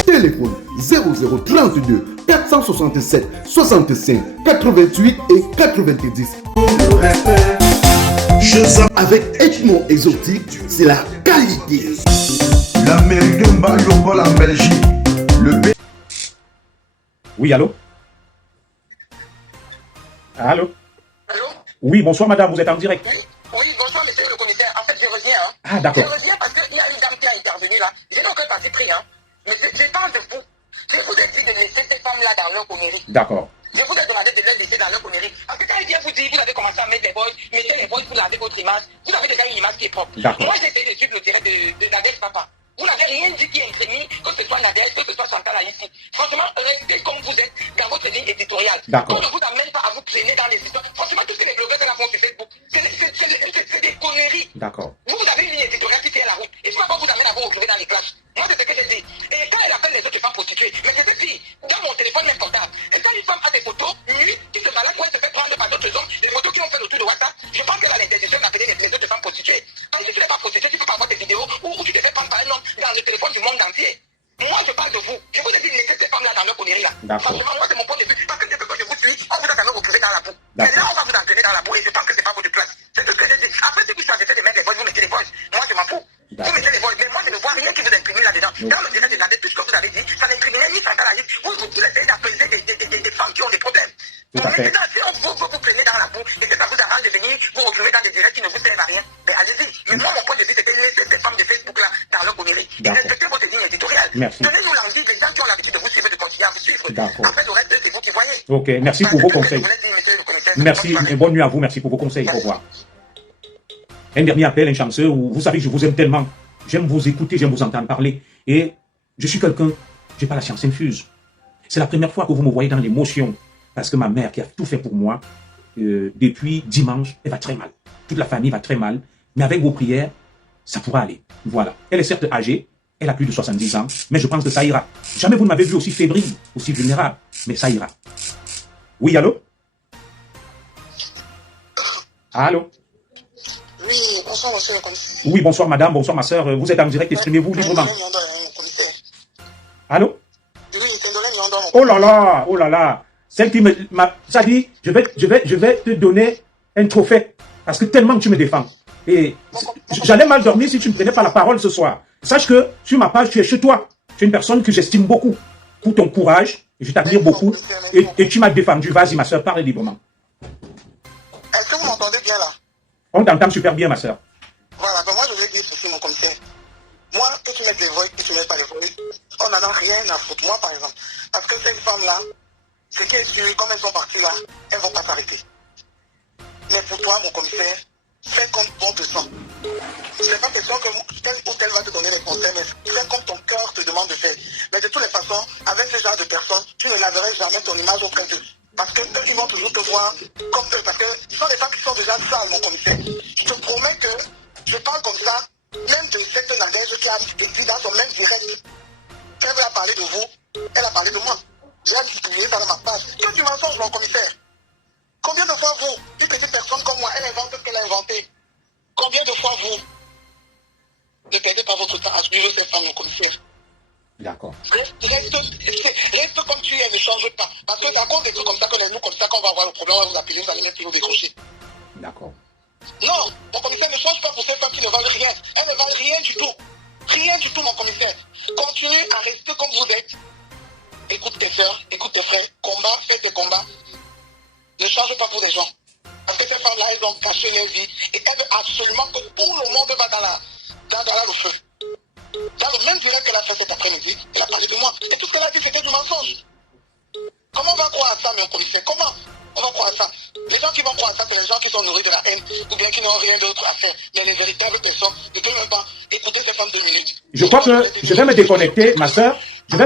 Téléphone 0032 467 65 88 et 90. Avec Edmond Exotique, c'est la qualité. L'Américain bat le bol en Belgique. Oui, allô? Allô? Allô? Oui, bonsoir madame, vous êtes en direct. Oui, bonsoir monsieur le commissaire. En fait, je reviens. Hein. Ah, d'accord. Je reviens parce qu'il y a une dame qui a intervenu là. Je n'ai aucun parti pris. Hein. Mais je parle de vous. Je vous ai dit de laisser ces femmes-là dans leur connerie. D'accord. Je vous ai demandé de les laisser dans leur connerie. Parce que quand il vient vous dire, vous avez commencé à mettre les boys, mettez les boys, vous lavez votre image. Vous avez déjà une image qui est propre. D'accord. Moi, j'ai essayé de suivre le direct de Nadège Papa. Vous n'avez rien dit qui est incriminé, que ce soit Nadège, que ce soit Chantal ici. Franchement, restez comme vous êtes dans votre ligne éditoriale. D'accord. On ne vous amène pas à vous traîner dans les histoires. Franchement, tout ce que les blogueurs font sur Facebook, c'est des conneries. D'accord. Vous avez une ligne éditoriale qui tient la route. Il ne faut pas vous amener à vous retrouver dans les classes. Moi, c'est ce que j'ai dit. Et quand elle appelle les autres femmes prostituées, mais c'est ceci, dans mon téléphone même portable, et quand une femme a des photos nues, qui se balade, ou elle se fait prendre par d'autres hommes, les photos qui ont fait le tour de WhatsApp, je pense qu'elle a l'interdiction d'appeler les autres femmes prostituées. Donc si tu n'es pas prostituée, tu peux pas avoir des vidéos où tu te fais prendre par un homme dans le téléphone du monde entier. Moi, je parle de vous. Je vous ai dit de laisser ces femmes-là dans leur connerie là. Franchement, moi, c'est mon point de vue. Parce que depuis que je vous suis, on vous a jamais retrouvé dans la boue. Mais là, on va vous entraîner dans la boue et je pense que c'est pas votre place. C'est tout ce que j'ai dit. Après, si vous choisissez de mettre les voix, vous mettez les voix. Moi, je m'en fous. Vous mettez les voix. Mais moi, je ne vois rien qui vous incrimine là-dedans. Dans le direct de la tout ce que vous avez dit, ça n'incriminait ni Chantal Aïs. Vous essayez d'apaiser des femmes qui ont des problèmes. Donc maintenant, si vous prenez dans la boue et que ça vous arrange de venir vous retrouver dans des directs qui ne vous servent à rien, ben allez-y. Mais moi, mon point de vue, c'était de laisser ces femmes de Facebook là dans leur connerie. Et respectez votre ligne éditoriale. Donnez-nous l'envie, les gens qui ont l'habitude de vous suivre, de continuer à vous suivre. En fait, le reste, c'est vous qui voyez. Ok, merci pour vos conseils. Merci et bonne nuit à vous. Merci pour vos conseils. Au revoir. Un dernier appel, un chanceux, où vous savez que je vous aime tellement. J'aime vous écouter, j'aime vous entendre parler. Et je suis quelqu'un, j'ai pas la science infuse. C'est la première fois que vous me voyez dans l'émotion. Parce que ma mère, qui a tout fait pour moi, depuis dimanche, elle va très mal. Toute la famille va très mal. Mais avec vos prières, ça pourra aller. Voilà. Elle est certes âgée, elle a plus de 70 ans, mais je pense que ça ira. Jamais vous ne m'avez vu aussi fébrile, aussi vulnérable, mais ça ira. Oui, allô? Allô? Oui, bonsoir, monsieur le commissaire. Oui, bonsoir, madame, bonsoir, ma soeur. Vous êtes en direct, exprimez-vous librement. Allô? Oui, c'est Ndolé Nyondon. Oh là là, oh là là. Celle qui ça dit, je vais te donner un trophée. Parce que tellement que tu me défends. Et j'allais mal dormir si tu ne prenais pas la parole ce soir. Sache que sur ma page, tu es chez toi. Tu es une personne que j'estime beaucoup. Pour ton courage, et je t'admire beaucoup. Et tu m'as défendu. Vas-y, ma soeur, parle librement. Est-ce que vous m'entendez bien là? On t'entend super bien, ma soeur. Voilà, ben moi je vais dire ceci, mon commissaire. Moi, que tu mettes les voix, que tu ne mettes pas les voix, on n'en a rien à foutre. Moi, par exemple. Parce que ces femmes-là, ce qui est sûr, comme elles sont parties là, elles ne vont pas s'arrêter. Mais pour toi, mon commissaire, fais comme bon te sent. C'est pas question que qu'elle va te donner des conseils, mais fais comme ton cœur te demande de faire. Mais de toutes les façons, avec ce genre de personnes, tu ne laverais jamais ton image auprès d'eux. Parce que eux, ils vont toujours te voir comme eux. Parce que ce sont des femmes qui sont déjà sales, mon commissaire. Je te promets que je parle comme ça, même de cette Nadège qui a écrit dans son même direct. Quand elle a parlé de vous, elle a parlé de moi. J'ai publié ça dans ma page. Que du mensonge, mon commissaire. Combien de fois vous, une petite personne comme moi, elle invente ce qu'elle a inventé? Combien de fois vous ne perdez pas votre temps à suivre ces femmes, mon commissaire? D'accord. Reste comme tu es, ne change pas. Parce que c'est à cause des trucs comme ça que nous, comme ça, qu'on va avoir le problème, on va vous appeler, vous allez même plus vous décrocher. D'accord. Non, mon commissaire, ne change pas pour ces femmes qui ne valent rien. Elles ne valent rien du tout. Rien du tout, mon commissaire. Continue à rester comme vous êtes. Écoute tes soeurs, écoute tes frères. Combat, fais tes combats. Ne change pas pour les gens. Parce que ces femmes-là, elles ont caché leur vie. Et elles veulent absolument que tout le monde va dans le feu. Dans le même direct qu'elle a fait cet après-midi, elle a parlé de moi. Et tout ce qu'elle a dit, c'était du mensonge. Comment on va croire à ça, mon commissaire? Comment on va croire à ça? Les gens qui vont croire à ça, c'est les gens qui sont nourris de la haine, ou bien qui n'ont rien d'autre à faire. Mais les véritables personnes ne peuvent même pas écouter ces femmes 2 minutes. Je crois que je vais me déconnecter, ma soeur. Je vais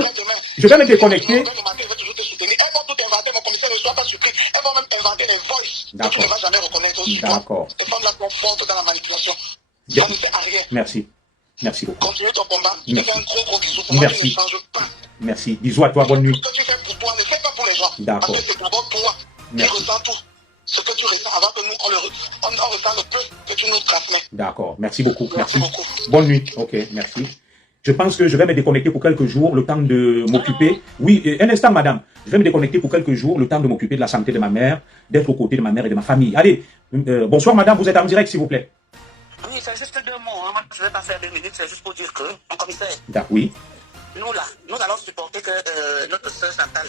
me déconnecter. Elles vont tout inventer, mon commissaire, ne sois pas surpris. Elles vont même inventer des voices que tu ne vas jamais reconnaître aussi. D'accord. Ces femmes-là sont fortes dans la manipulation. Ça ne sert à rien. Merci. Merci beaucoup. Continue ton combat. Je te fais un gros bisou. Pour moi, tu ne changes pas. Merci. Bisous à toi, bonne nuit. Ce que tu fais pour toi, ne fais pas pour les gens. D'accord. Parce que c'est d'abord toi qui ressens tout. Ce que tu ressens avant que nous, on ressent le peu que tu nous transmets. D'accord. Merci beaucoup. Merci. Bonne nuit. Ok, merci. Je pense que je vais me déconnecter pour quelques jours, le temps de m'occuper. Oui, un instant, madame. Je vais me déconnecter pour quelques jours, le temps de m'occuper de la santé de ma mère, d'être aux côtés de ma mère et de ma famille. Allez, bonsoir, madame. Vous êtes en direct, s'il vous plaît. Oui, c'est juste 2 mots. Hein. Je ne vais pas faire 2 minutes. C'est juste pour dire que, mon commissaire, oui. nous là, nous allons supporter que notre soeur Chantal,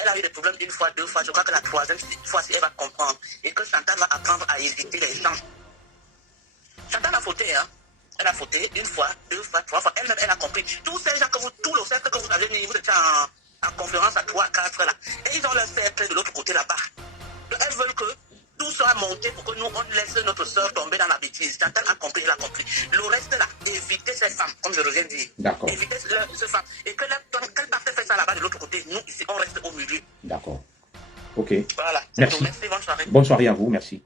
elle a eu des problèmes 1 fois, 2 fois. Je crois que la 3e fois-ci, elle va comprendre. Et que Chantal va apprendre à éviter les gens. Chantal a fauté, hein. Elle a fauté 1 fois, 2 fois, 3 fois. Elle-même, elle a compris. Tous ces gens tout le cercle que vous avez mis, vous étiez en conférence à 3, 4 là. Et ils ont leur cercle de l'autre côté là-bas. Donc, elles veulent que tout soit monté pour que nous, on laisse notre soeur tomber dans la bêtise. Chantal a compris, elle a compris. Le reste là, évitez ces femmes, comme je reviens de dire. D'accord. Évitez ces femmes. Et que qu'elle parte faire ça là-bas de l'autre côté, nous, ici, on reste au milieu. D'accord. Ok. Voilà. Merci. Merci, bonne soirée. Bonne soirée à vous, merci.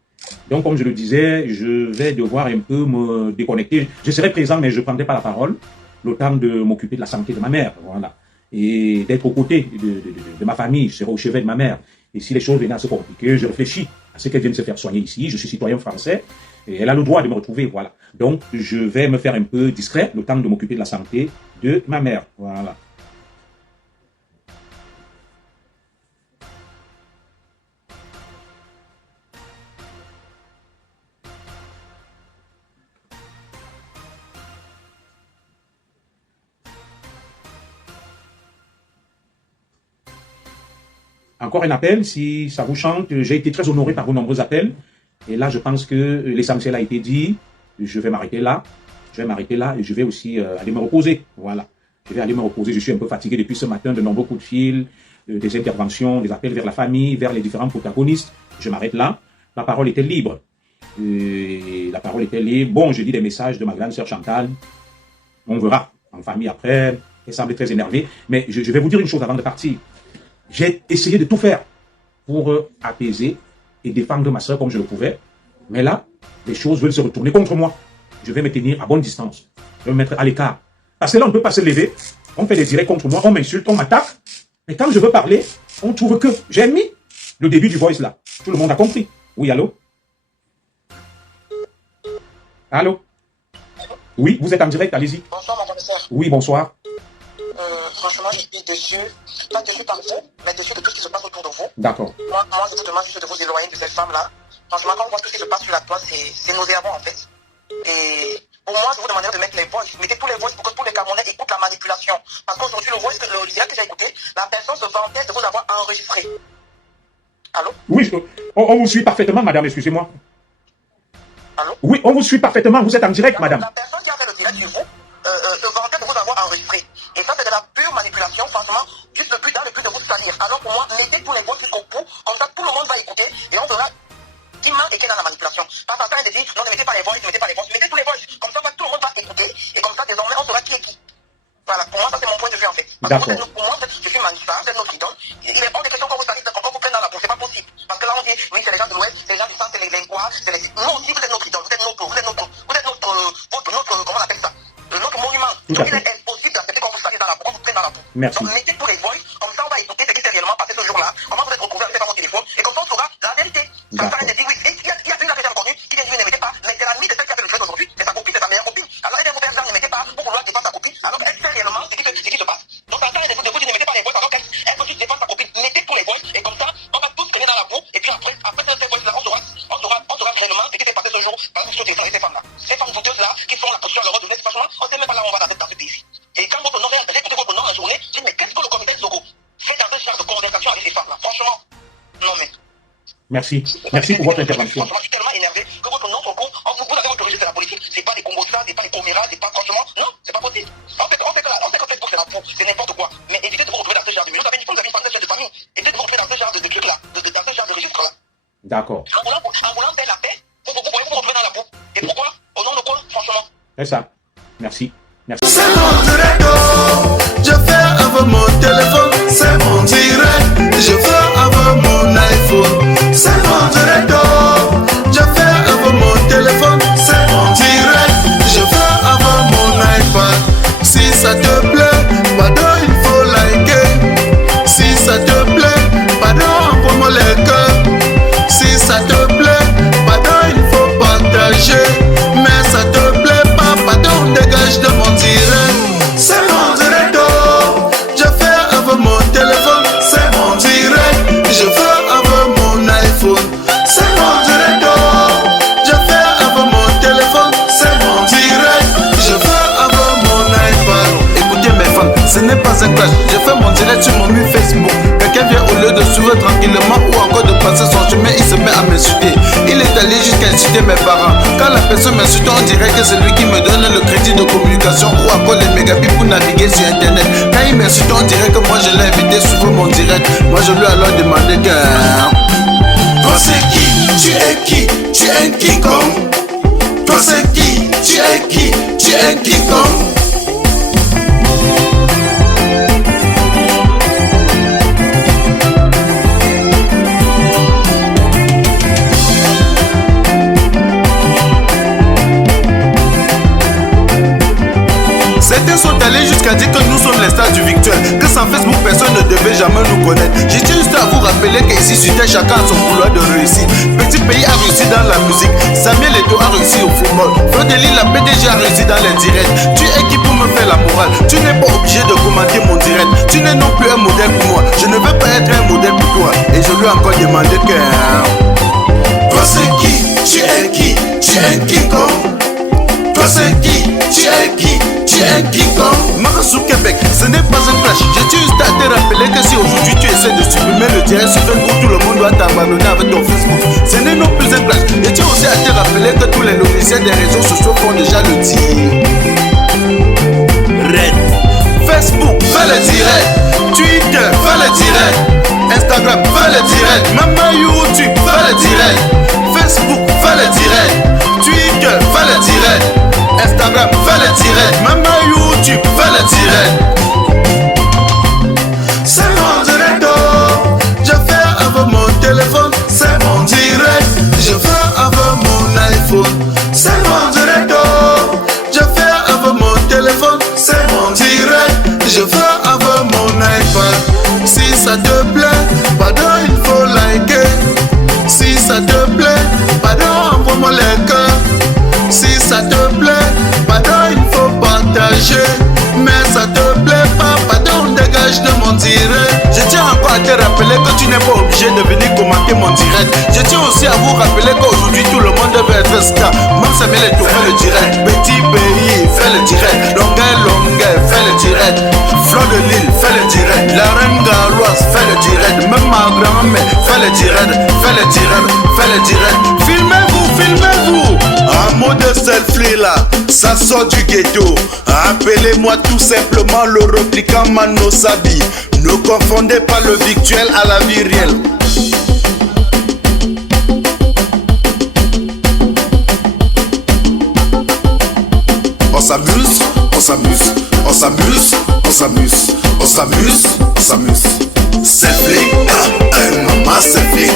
Donc, comme je le disais, je vais devoir un peu me déconnecter. Je serai présent, mais je ne prendrai pas la parole. Le temps de m'occuper de la santé de ma mère, voilà. Et d'être aux côtés de ma famille. Je serai au chevet de ma mère. Et si les choses venaient à se compliquer, je réfléchis à ce qu'elle vient de se faire soigner ici. Je suis citoyen français et elle a le droit de me retrouver, voilà. Donc, je vais me faire un peu discret, le temps de m'occuper de la santé de ma mère, voilà. Encore un appel, si ça vous chante. J'ai été très honoré par vos nombreux appels. Et là, je pense que l'essentiel a été dit. Je vais m'arrêter là. Je vais m'arrêter là et je vais aussi aller me reposer. Voilà. Je vais aller me reposer. Je suis un peu fatigué depuis ce matin de nombreux coups de fil, des interventions, des appels vers la famille, vers les différents protagonistes. Je m'arrête là. La parole était libre. La parole était libre. Bon, je dis des messages de ma grande sœur Chantal. On verra en famille après. Elle semble très énervée. Mais je vais vous dire une chose avant de partir. J'ai essayé de tout faire pour apaiser et défendre ma soeur comme je le pouvais. Mais là, les choses veulent se retourner contre moi. Je vais me tenir à bonne distance. Je vais me mettre à l'écart. Parce que là, on ne peut pas se lever. On fait des directs contre moi, on m'insulte, on m'attaque. Mais quand je veux parler, on trouve que j'ai mis le début du voice là. Tout le monde a compris. Oui, allô? Allô? Oui, vous êtes en direct, allez-y. Bonsoir, mon commissaire. Oui, bonsoir. Franchement, je suis déçu, pas déçu par vous, mais déçu de tout ce qui se passe autour de vous. D'accord. Moi, je vous demande juste de vous éloigner de cette femme-là. Franchement, quand on voit ce qui se passe sur la toile, c'est nauséabond en fait. Et pour moi, je vous demanderais de mettre les voices. Mettez tous les voices pour que tous les Camerounais écoutent la manipulation. Parce qu'aujourd'hui, le direct que j'ai écouté, la personne se vantait de vous avoir enregistré. Allô? Oui, on vous suit parfaitement, madame, excusez-moi. Allô? Oui, on vous suit parfaitement, vous êtes en direct, madame. La personne qui a fait le direct sur vous se vantait de vous avoir enregistré. Et ça, c'est de la pure manipulation, franchement, juste dans le but de vous salir. Alors pour moi, mettez tous les voix jusqu'au bout, comme ça tout le monde va écouter et on verra qui ment et qui est dans la manipulation. Pas en train de dire, non, ne mettez pas les voix, ne mettez pas les voix, mettez tous les voix, comme ça tout le monde va écouter et comme ça désormais on saura qui est qui. Voilà, pour moi, ça c'est mon point de vue en fait. Parce que pour moi, je suis magnifique, c'est notre idole. Il est hors de question qu'on vous salisse, qu'on vous prenne dans la peau, c'est pas possible. Parce que là on dit, oui, c'est les gens de l'Ouest, c'est les gens du centre, c'est les quoi, c'est les. Non, si vous êtes notre idole, vous êtes notre, comment on appelle ça? Notre monument. Donc il est impossible d'accepter qu'on vous salisse dans la peau, qu'on vous prenne dans la peau. Merci. Donc mettez tous les voix, comme ça on va écouter ce qui s'est réellement passé ce jour-là, comment vous êtes recouvert avec votre téléphone, et comme ça on saura la vérité. Ça sert à rien de dire oui, et il y a une affaire connue qui vient de dire ne mettez pas, mais c'est l'ami de celle qui a fait le fait aujourd'hui, c'est sa copine, c'est sa meilleure copine. Alors elle vient vous faire ça, ne mettez pas pour vouloir défendre sa copine, alors elle sait réellement ce qui se passe. Donc ça sert à rien de vous dire ne mettez pas les voix, alors qu'elle veut juste défendre sa copine, mettez tous les voix, et comme ça on va tous traîner dans la boue, et puis après ces voix-là, on saura réellement ce qui Merci. Merci pour votre intervention. Franchement, je suis tellement énervé que votre nom, son compte, vous l'avez autorisé, c'est la politique. C'est pas des Combosa, c'est pas des Comera, c'est pas franchement. Non, c'est pas possible. On sait que Facebook, c'est la peau, c'est n'importe quoi. Mais évitez de vous retrouver dans ce genre de. Vous avez une famille de famille. Évitez de vous retrouver dans ce genre de trucs-là, dans ce genre de registre-là. D'accord. En voulant faire la paix, vous pouvez vous retrouver dans la boue. Et pourquoi? Au nom de quoi, franchement? C'est ça. Merci. Merci. C'est mon direct, je fais avec mon téléphone, c'est mon direct, je fais avec mon iPhone, c'est mon direct, je fais avec mon téléphone, c'est mon direct, je fais avec mon iPad. Si ça te plaît, pardon, il faut liker. Si ça te plaît, pardon, envoie-moi les cœurs. Si ça te plaît, pardon, il faut partager. Mais ça te plaît pas, pardon, dégage de mon direct. C'est mon direct, je fais avec mon téléphone. C'est mon direct, je fais avec mon iPhone. C'est mon direct, je fais avec mon téléphone. C'est mon direct, je fais avec mon iPad. Écoutez mes fans, ce n'est pas un clash. Je fais mon direct sur mon mur Facebook. Quelqu'un vient au lieu de suivre tranquillement ou encore de passer son chemin, il se met à m'insulter. Il est allé jusqu'à insulter mes parents. Quand la personne m'insulte, on dirait que c'est lui qui me donne le crédit de communication ou encore les mégabits pour naviguer sur internet. Quand il m'insulte, on dirait que moi je l'ai invité sur mon direct. Moi je lui ai alors demandé que... Toi c'est qui? Tu es qui? Tu es un King Kong. Toi c'est qui? Tu es qui? Tu es un King Kong. Certains sont allés jusqu'à dire que nous sommes les stars du virtuel, que sans Facebook personne ne devait jamais nous connaître. J'ai juste à vous rappeler qu'ici sur Terre chacun a son couloir de réussite. Petit pays a réussi dans la musique, Samuel Eto'o a réussi au football, Flodeli la PDG a réussi dans les directs. Tu es qui pour me faire la morale? Tu n'es pas obligé de commenter mon direct. Tu n'es non plus un modèle pour moi. Je ne veux pas être un modèle pour toi. Et je lui ai encore demandé que... Toi c'est qui? Tu es qui? Tu es un King Kong. Toi c'est qui? Tu es qui? Tu es un King Kong. Marasou Québec, ce n'est pas un flash. Je tiens juste à te rappeler que si aujourd'hui tu essaies de supprimer le direct sur Facebook, tout le monde doit t'abandonner avec ton Facebook. Ce n'est non plus un flash. Je tiens aussi à te rappeler que tous les logiciels des réseaux sociaux font déjà le tir. Red. Facebook, fais le direct. Twitter, fais le direct. Instagram, fais le direct. Même YouTube, fais le direct. Facebook, fais le direct. Twitter, fais le direct. Instagram, fais le direct. Même YouTube, fais le direct. C'est mon direct, je fais avec mon téléphone. C'est mon direct, je fais avec mon iPhone. C'est mon direct, je fais avec mon téléphone. C'est mon direct, je fais avec mon iPad. Si ça te plaît, pardon, il faut liker. Si ça te plaît, pardon, envoie-moi les cœurs. Si ça te plaît, pardon, il faut partager. Mais ça te plaît pas, pardon, dégage de mon direct. Je tiens encore à te rappeler que tu n'es pas obligé de venir commenter mon direct. Je tiens aussi à vous rappeler qu'aujourd'hui tout le monde veut être star. Même Samuel Eto'o fait le direct. Petit pays fait le direct. Longueur fait le direct. Fleur de Lille fait le direct. La reine Galoise fait le direct. Même ma grand-mère fait le direct. Fait le direct. Fait le direct. Filmez-vous, filmez-vous. Un mot de selfie là, ça sort du ghetto. Appelez-moi tout simplement le replicant Mano Sabi. Ne confondez pas le virtuel à la vie réelle. On s'amuse, on s'amuse, on s'amuse, on s'amuse, on s'amuse, on s'amuse. Selfie, maman selfie.